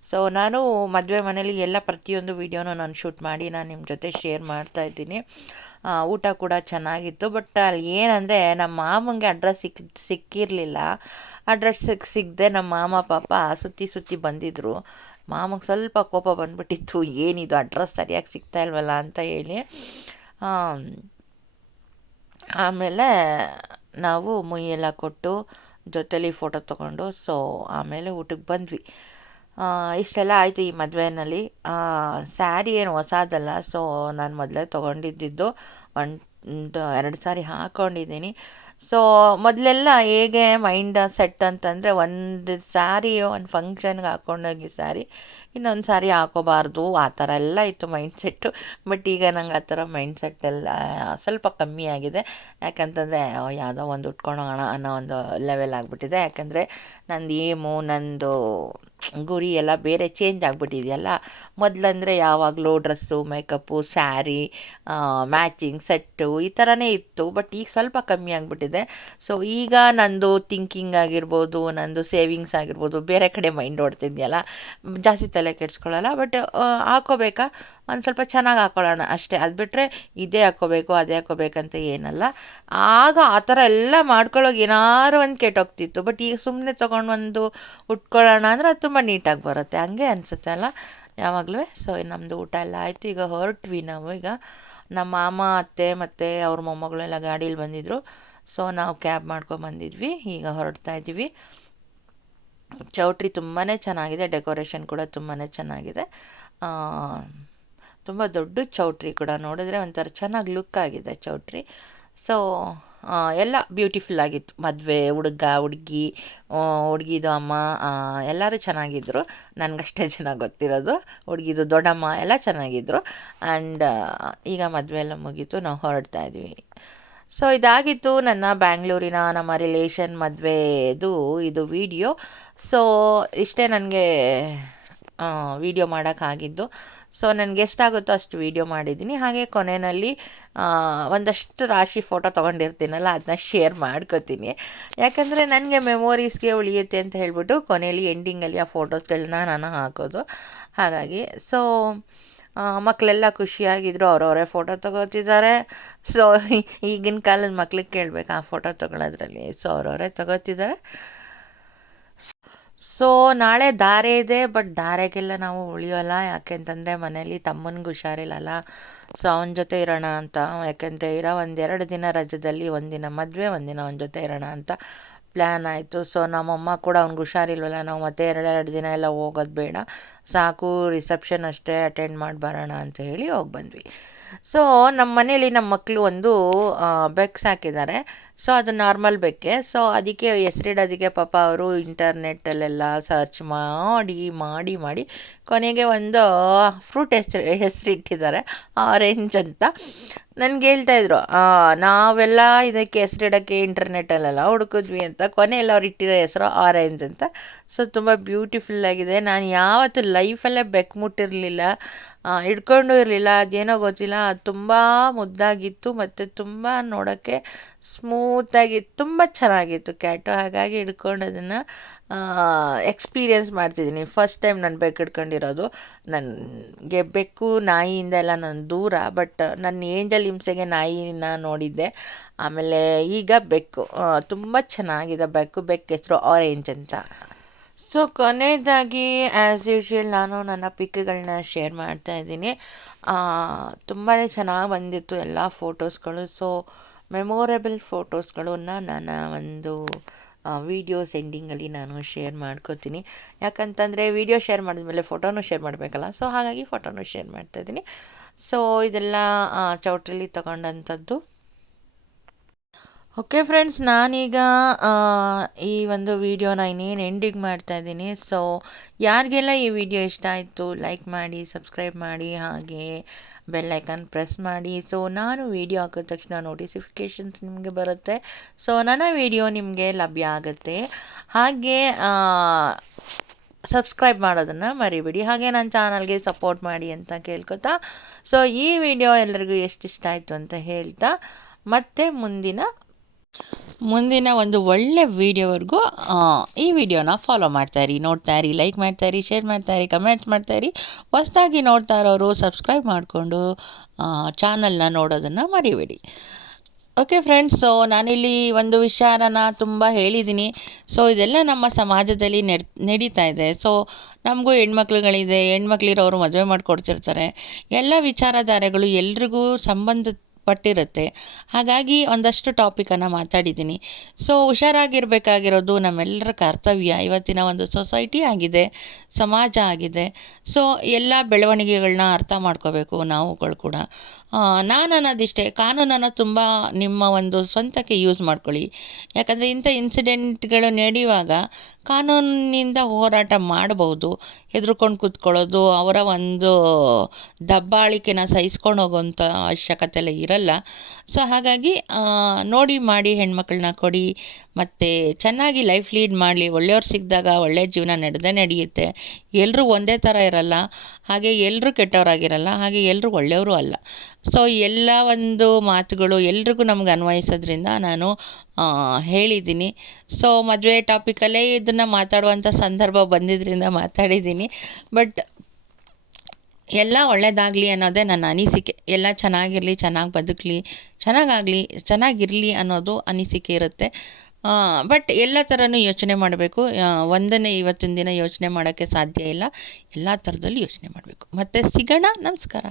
ಸೊ ನಾನು ಮದುವೆ ಮನೇಲಿ ಎಲ್ಲ ಪ್ರತಿಯೊಂದು ವೀಡಿಯೋನೂ ನಾನು ಶೂಟ್ ಮಾಡಿ ನಾನು ನಿಮ್ಮ ಜೊತೆ ಶೇರ್ ಮಾಡ್ತಾಯಿದ್ದೀನಿ. ಊಟ ಕೂಡ ಚೆನ್ನಾಗಿತ್ತು. ಬಟ್ ಅಲ್ಲಿ ಏನಂದರೆ ನಮ್ಮ ಮಾಮಂಗೆ ಅಡ್ರೆಸ್ ಸಿಕ್ಕಿರಲಿಲ್ಲ. ಅಡ್ರೆಸ್ ಸಿಗದೆ ನಮ್ಮ ಮಾಮ ಪಾಪ ಸುತ್ತಿ ಬಂದಿದ್ದರು. ಮಾಮಗೆ ಸ್ವಲ್ಪ ಕೋಪ ಬಂದುಬಿಟ್ಟಿತ್ತು, ಏನಿದು ಅಡ್ರೆಸ್ ಸರಿಯಾಗಿ ಸಿಗ್ತಾ ಇಲ್ವಲ್ಲ ಅಂತ ಹೇಳಿ. ಆಮೇಲೆ ನಾವು ಮುಯ್ಯೆಲ್ಲ ಕೊಟ್ಟು ಜೊತೇಲಿ ಫೋಟೋ ತೊಗೊಂಡು ಸೊ ಆಮೇಲೆ ಊಟಕ್ಕೆ ಬಂದ್ವಿ. ಇಷ್ಟೆಲ್ಲ ಆಯಿತು ಈ ಮದುವೆಯಲ್ಲಿ. ಸ್ಯಾರಿ ಏನು ಹೊಸದಲ್ಲ. ಸೊ ನಾನು ಮೊದಲೇ ತೊಗೊಂಡಿದ್ದು 2 ಸಾರಿ ಹಾಕ್ಕೊಂಡಿದ್ದೀನಿ. ಸೊ ಮೊದಲೆಲ್ಲ ಹೇಗೆ ಮೈಂಡ್ ಸೆಟ್ ಅಂತಂದರೆ, ಒಂದು ಸ್ಯಾರಿ ಒಂದು ಫಂಕ್ಷನ್ಗೆ ಹಾಕ್ಕೊಂಡೋಗಿ ಸ್ಯಾರಿ ಇನ್ನೊಂದು ಸಾರಿ ಹಾಕೋಬಾರ್ದು, ಆ ಥರ ಎಲ್ಲ ಇತ್ತು ಮೈಂಡ್ ಸೆಟ್ಟು. ಬಟ್ ಈಗ ನಂಗೆ ಆ ಥರ ಮೈಂಡ್ ಸೆಟ್ಟೆಲ್ಲ ಸ್ವಲ್ಪ ಕಮ್ಮಿ ಆಗಿದೆ. ಯಾಕಂತಂದರೆ ಯಾವುದೋ ಒಂದು ಉಟ್ಕೊಂಡೋಗೋಣ ಅನ್ನೋ ಒಂದು ಲೆವೆಲ್ ಆಗಿಬಿಟ್ಟಿದೆ. ಯಾಕಂದರೆ ನಂದು ಏಮು, ನಂದು ಗುರಿ ಎಲ್ಲ ಬೇರೆ ಚೇಂಜ್ ಆಗಿಬಿಟ್ಟಿದೆಯಲ್ಲ. ಮೊದಲಂದರೆ ಯಾವಾಗಲೂ dress, makeup, sari, matching set ಈ ಥರನೇ ಇತ್ತು. ಬಟ್ ಈಗ ಸ್ವಲ್ಪ ಕಮ್ಮಿ ಆಗಿಬಿಟ್ಟಿದೆ. ಸೊ ಈಗ ನಂದು ಥಿಂಕಿಂಗ್ ಆಗಿರ್ಬೋದು, ನಂದು ಸೇವಿಂಗ್ಸ್ ಆಗಿರ್ಬೋದು, ಬೇರೆ ಕಡೆ ಮೈಂಡ್ ಓಡ್ತಿದೆಯಲ್ಲ, ಜಾಸ್ತಿ ತಲೆ ಕೆಡಿಸ್ಕೊಳ್ಳಲ್ಲ. ಬಟ್ ಹಾಕೋಬೇಕಾ ಒಂದು ಸ್ವಲ್ಪ ಚೆನ್ನಾಗಿ ಹಾಕ್ಕೊಳ್ಳೋಣ ಅಷ್ಟೇ. ಅದು ಬಿಟ್ಟರೆ ಇದೇ ಹಾಕ್ಕೋಬೇಕು ಅದೇ ಹಾಕ್ಕೋಬೇಕಂತ ಏನಲ್ಲ. ಆಗ ಆ ಥರ ಎಲ್ಲ ಮಾಡ್ಕೊಳ್ಳೋಕೆ ಏನಾದ್ರು ಒಂದು ಕೆಟ್ಟೋಗ್ತಿತ್ತು. ಬಟ್ ಈಗ ಸುಮ್ಮನೆ ತೊಗೊಂಡು ಉಟ್ಕೊಳ್ಳೋಣ ಅಂದರೆ ಅದು ತುಂಬ ನೀಟಾಗಿ ಬರುತ್ತೆ. ಹಂಗೆ ಅನಿಸುತ್ತೆ ಅಲ್ಲ ಯಾವಾಗಲೂ. ಸೊ ನಮ್ಮದು ಊಟ ಎಲ್ಲ ಆಯಿತು. ಈಗ ಹೊರಟ್ವಿ ನಾವು. ಈಗ ನಮ್ಮ ಮಾಮ, ಅತ್ತೆ ಮತ್ತು ಅವ್ರ ಮೊಮ್ಮಗಳೆಲ್ಲ ಗಾಡೀಲಿ ಬಂದಿದ್ದರು. ಸೊ ನಾವು ಕ್ಯಾಬ್ ಮಾಡ್ಕೊಂಬಂದಿದ್ವಿ. ಈಗ ಹೊರಡ್ತಾ ಇದ್ದೀವಿ. ಚೌಟ್ರಿ ತುಂಬಾ ಚೆನ್ನಾಗಿದೆ. ಡೆಕೋರೇಷನ್ ಕೂಡ ತುಂಬಾ ಚೆನ್ನಾಗಿದೆ. ತುಂಬ ದೊಡ್ಡ ಚೌಟ್ರಿ ಕೂಡ, ನೋಡಿದ್ರೆ ಒಂಥರ ಚೆನ್ನಾಗಿ ಲುಕ್ ಆಗಿದೆ ಚೌಟ್ರಿ. ಸೊ ಎಲ್ಲ ಬ್ಯೂಟಿಫುಲ್ ಆಗಿತ್ತು. ಮದುವೆ, ಹುಡುಗ ಹುಡುಗಿ, ಹುಡುಗಿದು ಅಮ್ಮ ಎಲ್ಲರೂ ಚೆನ್ನಾಗಿದ್ದರು. ನನಗಷ್ಟೇ ಚೆನ್ನಾಗಿ ಗೊತ್ತಿರೋದು. ಹುಡುಗಿದು ದೊಡ್ಡಮ್ಮ ಎಲ್ಲ ಚೆನ್ನಾಗಿದ್ದರು. ಆ್ಯಂಡ್ ಈಗ ಮದುವೆ ಎಲ್ಲ ಮುಗೀತು, ನಾವು ಹೊರಡ್ತಾ ಇದ್ವಿ. ಸೊ ಇದಾಗಿತ್ತು ನನ್ನ ಬ್ಯಾಂಗ್ಳೂರಿನ ನಮ್ಮ ರಿಲೇಷನ್ ಮದುವೆದು ಇದು ವಿಡಿಯೋ. ಸೊ ಇಷ್ಟೇ ನನಗೆ ವಿಡಿಯೋ ಮಾಡೋಕ್ಕಾಗಿದ್ದು. ಸೊ ನನಗೆ ಎಷ್ಟಾಗುತ್ತೋ ಅಷ್ಟು ವೀಡಿಯೋ ಮಾಡಿದ್ದೀನಿ. ಹಾಗೆ ಕೊನೆಯಲ್ಲಿ ಒಂದಷ್ಟು ರಾಶಿ ಫೋಟೋ ತೊಗೊಂಡಿರ್ತೀನಲ್ಲ, ಅದನ್ನ ಶೇರ್ ಮಾಡ್ಕೋತೀನಿ. ಯಾಕಂದರೆ ನನಗೆ ಮೆಮೊರೀಸ್ಗೆ ಉಳಿಯುತ್ತೆ ಅಂತ ಹೇಳ್ಬಿಟ್ಟು ಕೊನೆಯಲ್ಲಿ ಎಂಡಿಂಗಲ್ಲಿ ಆ ಫೋಟೋಸ್ಗಳನ್ನ ನಾನು ಹಾಕೋದು. ಹಾಗಾಗಿ ಸೊ ಮಕ್ಕಳೆಲ್ಲ ಖುಷಿಯಾಗಿದ್ದರು. ಅವರವರೇ ಫೋಟೋ ತೊಗೋತಿದ್ದಾರೆ. ಸೊ ಈಗಿನ ಕಾಲದ ಮಕ್ಳಿಗೆ ಕೇಳಬೇಕು ಆ ಫೋಟೋ ತೊಗೊಳೋದ್ರಲ್ಲಿ. ಸೊ ಅವರವರೇ ತೊಗೋತಿದ್ದಾರೆ. ಸೊ ನಾಳೆ ಧಾರೆ ಇದೆ. ಬಟ್ ಧಾರೆಗೆಲ್ಲ ನಾವು ಉಳಿಯೋಲ್ಲ. ಯಾಕೆಂತಂದರೆ ಮನೇಲಿ ತಮ್ಮನಿಗೆ ಹುಷಾರಿಲ್ಲಲ್ಲ. ಸೊ ಅವನ ಜೊತೆ ಇರೋಣ ಅಂತ. ಯಾಕೆಂದರೆ 1-2 ದಿನ ರಜದಲ್ಲಿ ಒಂದಿನ ಮದುವೆ, ಒಂದಿನ ಅವನ ಜೊತೆ ಇರೋಣ ಅಂತ ಪ್ಲ್ಯಾನ್ ಆಯಿತು. ಸೊ ನಮ್ಮಮ್ಮ ಕೂಡ ಅವ್ನಿಗೆ ಹುಷಾರಿಲ್ವಲ್ಲ, ನಾವು ಮತ್ತೆ 2 ದಿನ ಎಲ್ಲ ಹೋಗೋದು ಬೇಡ ಸಾಕು ರಿಸೆಪ್ಷನ್ ಅಷ್ಟೇ ಅಟೆಂಡ್ ಮಾಡಿ ಬರೋಣ ಅಂತ ಹೇಳಿ ಹೋಗಿ ಬಂದ್ವಿ. ಸೊ ನಮ್ಮ ಮನೇಲಿ ನಮ್ಮ ಮಕ್ಕಳು ಒಂದು ಬೆಕ್ಕು ಸಾಕಿದ್ದಾರೆ. ಸೊ ಅದು ನಾರ್ಮಲ್ ಬೆಕ್ಕೆ. ಸೊ ಅದಕ್ಕೆ ಹೆಸರಿಡೋದಕ್ಕೆ ಪಾಪ ಅವರು ಇಂಟರ್ನೆಟ್ಟಲ್ಲೆಲ್ಲ ಸರ್ಚ್ ಮಾಡಿ ಮಾಡಿ ಮಾಡಿ ಕೊನೆಗೆ ಒಂದು ಫ್ರೂಟ್ ಹೆಸರಿಟ್ಟಿದ್ದಾರೆ, ಆರೆಂಜ್ ಅಂತ. ನನಗೆ ಹೇಳ್ತಾಯಿದ್ರು, ನಾವೆಲ್ಲ ಇದಕ್ಕೆ ಹೆಸರಿಡೋಕ್ಕೆ ಇಂಟರ್ನೆಟ್ಟಲ್ಲೆಲ್ಲ ಹುಡುಕಿದ್ವಿ ಅಂತ. ಕೊನೆಯಲ್ಲಿ ಅವ್ರು ಇಟ್ಟಿರೋ ಹೆಸರು ಆರೆಂಜ್ ಅಂತ. ಸೊ ತುಂಬ ಬ್ಯೂಟಿಫುಲ್ಲಾಗಿದೆ. ನಾನು ಯಾವತ್ತೂ ಲೈಫಲ್ಲೇ ಬೆಕ್ಕು ಮುಟ್ಟಿರಲಿಲ್ಲ, ಹಿಡ್ಕೊಂಡು ಇರಲಿಲ್ಲ. ಅದೇನೋ ಗೊತ್ತಿಲ್ಲ, ಅದು ತುಂಬ ಮುದ್ದಾಗಿತ್ತು ಮತ್ತು ತುಂಬ ನೋಡೋಕ್ಕೆ ಸ್ಮೂತಾಗಿ ತುಂಬ ಚೆನ್ನಾಗಿತ್ತು ಕ್ಯಾಟು. ಹಾಗಾಗಿ ಹಿಡ್ಕೊಂಡು ಅದನ್ನು ಎಕ್ಸ್ಪೀರಿಯೆನ್ಸ್ ಮಾಡ್ತಿದ್ದೀನಿ. ಫಸ್ಟ್ ಟೈಮ್ ನಾನು ಬೆಕ್ಕು ಹಿಡ್ಕೊಂಡಿರೋದು. ನನಗೆ ಬೆಕ್ಕು ನಾಯಿಯಿಂದ ಎಲ್ಲ ನಾನು ದೂರ, ಬಟ್ ನನ್ನ ಏಂಜಲ್ ಹಿಂಸೆಗೆ ನಾಯಿನ ನೋಡಿದ್ದೆ. ಆಮೇಲೆ ಈಗ ಬೆಕ್ಕು ತುಂಬ ಚೆನ್ನಾಗಿದೆ. ಬೆಕ್ಕು ಹೆಸರು ಆರೆಂಜ್ ಅಂತ. ಸೊ ಕೊನೆಯದಾಗಿ ಆ್ಯಸ್ ಯೂಶ್ವಲ್ ನಾನು ನನ್ನ ಪಿಕ್ಗಳನ್ನ ಶೇರ್ ಮಾಡ್ತಾಯಿದ್ದೀನಿ. ತುಂಬಾ ಚೆನ್ನಾಗಿ ಬಂದಿತ್ತು ಎಲ್ಲ ಫೋಟೋಸ್ಗಳು. ಸೊ ಮೆಮೊರೇಬಲ್ ಫೋಟೋಸ್ಗಳನ್ನ ನನ್ನ ಒಂದು ವೀಡಿಯೋಸ್ ಎಂಡಿಂಗಲ್ಲಿ ನಾನು ಶೇರ್ ಮಾಡ್ಕೋತೀನಿ. ಯಾಕಂತಂದರೆ ವೀಡಿಯೋ ಶೇರ್ ಮಾಡಿದ್ಮೇಲೆ ಫೋಟೋನು ಶೇರ್ ಮಾಡಬೇಕಲ್ಲ. ಸೊ ಹಾಗಾಗಿ ಫೋಟೋನು ಶೇರ್ ಮಾಡ್ತಾಯಿದ್ದೀನಿ. ಸೊ ಇದೆಲ್ಲ ಚೌಟ್ರಿಲಿ ತಗೊಂಡಂಥದ್ದು. ಓಕೆ ಫ್ರೆಂಡ್ಸ್, ನಾನೀಗ ಈ ಒಂದು ವೀಡಿಯೋನ ಇನ್ನೇನು ಎಂಡಿಂಗ್ ಮಾಡ್ತಾಯಿದ್ದೀನಿ. ಸೊ ಯಾರಿಗೆಲ್ಲ ಈ ವಿಡಿಯೋ ಇಷ್ಟ ಆಯಿತು ಲೈಕ್ ಮಾಡಿ, ಸಬ್ಸ್ಕ್ರೈಬ್ ಮಾಡಿ, ಹಾಗೆ ಬೆಲ್ ಐಕಾನ್ ಪ್ರೆಸ್ ಮಾಡಿ. ಸೊ ನಾನು ವೀಡಿಯೋ ಹಾಕಿದ ತಕ್ಷಣ ನೋಟಿಫಿಕೇಷನ್ಸ್ ನಿಮಗೆ ಬರುತ್ತೆ. ಸೊ ನನ್ನ ವೀಡಿಯೋ ನಿಮಗೆ ಲಭ್ಯ ಆಗುತ್ತೆ. ಹಾಗೆ ಸಬ್ಸ್ಕ್ರೈಬ್ ಮಾಡೋದನ್ನು ಮರಿಬೇಡಿ. ಹಾಗೆ ನನ್ನ ಚಾನಲ್ಗೆ ಸಪೋರ್ಟ್ ಮಾಡಿ ಅಂತ ಕೇಳ್ಕೊತಾ, ಸೊ ಈ ವಿಡಿಯೋ ಎಲ್ಲರಿಗೂ ಎಷ್ಟು ಇಷ್ಟ ಆಯಿತು ಅಂತ ಹೇಳ್ತಾ, ಮತ್ತೆ ಮುಂದಿನ ಒಂದು ಒಳ್ಳೆ ವೀಡಿಯೋವರೆಗೂ ಈ ವಿಡಿಯೋನ ಫಾಲೋ ಮಾಡ್ತಾಯಿರಿ, ನೋಡ್ತಾಯಿರಿ, ಲೈಕ್ ಮಾಡ್ತಾಯಿರಿ, ಶೇರ್ ಮಾಡ್ತಾಯಿರಿ, ಕಮೆಂಟ್ಸ್ ಮಾಡ್ತಾಯಿರಿ. ಹೊಸ್ದಾಗಿ ನೋಡ್ತಾ ಇರೋರು ಸಬ್ಸ್ಕ್ರೈಬ್ ಮಾಡಿಕೊಂಡು ಚಾನಲ್ನ ನೋಡೋದನ್ನು ಮರಿಬೇಡಿ. ಓಕೆ ಫ್ರೆಂಡ್ಸ್, ಸೊ ನಾನಿಲ್ಲಿ ಒಂದು ವಿಚಾರನ ತುಂಬ ಹೇಳಿದ್ದೀನಿ. ಸೊ ಇದೆಲ್ಲ ನಮ್ಮ ಸಮಾಜದಲ್ಲಿ ನಡೀತಾ ಇದೆ. ಸೊ ನಮಗೂ ಹೆಣ್ಮಕ್ಳುಗಳಿದೆ, ಹೆಣ್ಮಕ್ಳಿರೋರು ಮದುವೆ ಮಾಡಿಕೊಡ್ತಿರ್ತಾರೆ. ಎಲ್ಲ ವಿಚಾರಧಾರೆಗಳು ಎಲ್ರಿಗೂ ಸಂಬಂಧಪಟ್ಟಿರುತ್ತೆ. ಹಾಗಾಗಿ ಒಂದಷ್ಟು ಟಾಪಿಕನ್ನು ಮಾತಾಡಿದ್ದೀನಿ. ಸೊ ಹುಷಾರಾಗಿರಬೇಕಾಗಿರೋದು ನಮ್ಮೆಲ್ಲರ ಕರ್ತವ್ಯ. ಇವತ್ತಿನ ಒಂದು ಸೊಸೈಟಿ ಆಗಿದೆ, ಸಮಾಜ ಆಗಿದೆ. ಸೊ ಎಲ್ಲ ಬೆಳವಣಿಗೆಗಳನ್ನ ಅರ್ಥ ಮಾಡ್ಕೋಬೇಕು ನಾವುಗಳು ಕೂಡ. ನಾನು ಅನ್ನೋದಿಷ್ಟೇ, ಕಾನೂನನ್ನು ತುಂಬ ನಿಮ್ಮ ಒಂದು ಸ್ವಂತಕ್ಕೆ ಯೂಸ್ ಮಾಡ್ಕೊಳ್ಳಿ. ಯಾಕಂದರೆ ಇಂಥ ಇನ್ಸಿಡೆಂಟ್ಗಳು ನಡೆಯುವಾಗ ಕಾನೂನಿನಿಂದ ಹೋರಾಟ ಮಾಡಬಹುದು. ಹೆದರ್ಕೊಂಡು ಕೂತ್ಕೊಳ್ಳೋದು, ಅವರ ಒಂದು ದಬ್ಬಾಳಿಕೆನ ಸಹಿಸ್ಕೊಂಡು ಹೋಗೋವಂಥ ಅವಶ್ಯಕತೆ ಎಲ್ಲ ಇರಲ್ಲ. ಸೊ ಹಾಗಾಗಿ ನೋಡಿ ಮಾಡಿ ಹೆಣ್ಮಕ್ಳನ್ನ ಕೊಡಿ, ಮತ್ತು ಚೆನ್ನಾಗಿ ಲೈಫ್ ಲೀಡ್ ಮಾಡಲಿ. ಒಳ್ಳೆಯವ್ರು ಸಿಕ್ಕಿದಾಗ ಒಳ್ಳೆಯ ಜೀವನ ನಡೆಯುತ್ತೆ. ಎಲ್ಲರೂ ಒಂದೇ ಥರ ಇರಲ್ಲ, ಹಾಗೆ ಎಲ್ಲರೂ ಕೆಟ್ಟವರಾಗಿರಲ್ಲ, ಹಾಗೆ ಎಲ್ಲರೂ ಒಳ್ಳೆಯವರು ಅಲ್ಲ. ಸೊ ಎಲ್ಲ ಒಂದು ಮಾತುಗಳು ಎಲ್ರಿಗೂ ನಮ್ಗೆ ಅನ್ವಯಿಸೋದ್ರಿಂದ ನಾನು ಹೇಳಿದ್ದೀನಿ. ಸೊ ಮದುವೆ ಟಾಪಿಕಲ್ಲೇ ಇದನ್ನು ಮಾತಾಡುವಂಥ ಸಂದರ್ಭ ಬಂದಿದ್ದರಿಂದ ಮಾತಾಡಿದ್ದೀನಿ. ಬಟ್ ಎಲ್ಲ ಒಳ್ಳೆಯದಾಗಲಿ ಅನ್ನೋದೇ ನನ್ನ ಅನಿಸಿಕೆ. ಎಲ್ಲ ಚೆನ್ನಾಗಿರಲಿ, ಚೆನ್ನಾಗಿ ಬದುಕಲಿ, ಚೆನ್ನಾಗಿರಲಿ ಅನ್ನೋದು ಅನಿಸಿಕೆ ಇರುತ್ತೆ. ಬಟ್ ಎಲ್ಲ ಥರನೂ ಯೋಚನೆ ಮಾಡಬೇಕು. ಒಂದನ್ನೇ ಇವತ್ತಿನ ದಿನ ಯೋಚನೆ ಮಾಡೋಕ್ಕೆ ಸಾಧ್ಯ ಇಲ್ಲ. ಎಲ್ಲ ಥರದಲ್ಲಿ ಯೋಚನೆ ಮಾಡಬೇಕು. ಮತ್ತೆ ಸಿಗೋಣ. ನಮಸ್ಕಾರ.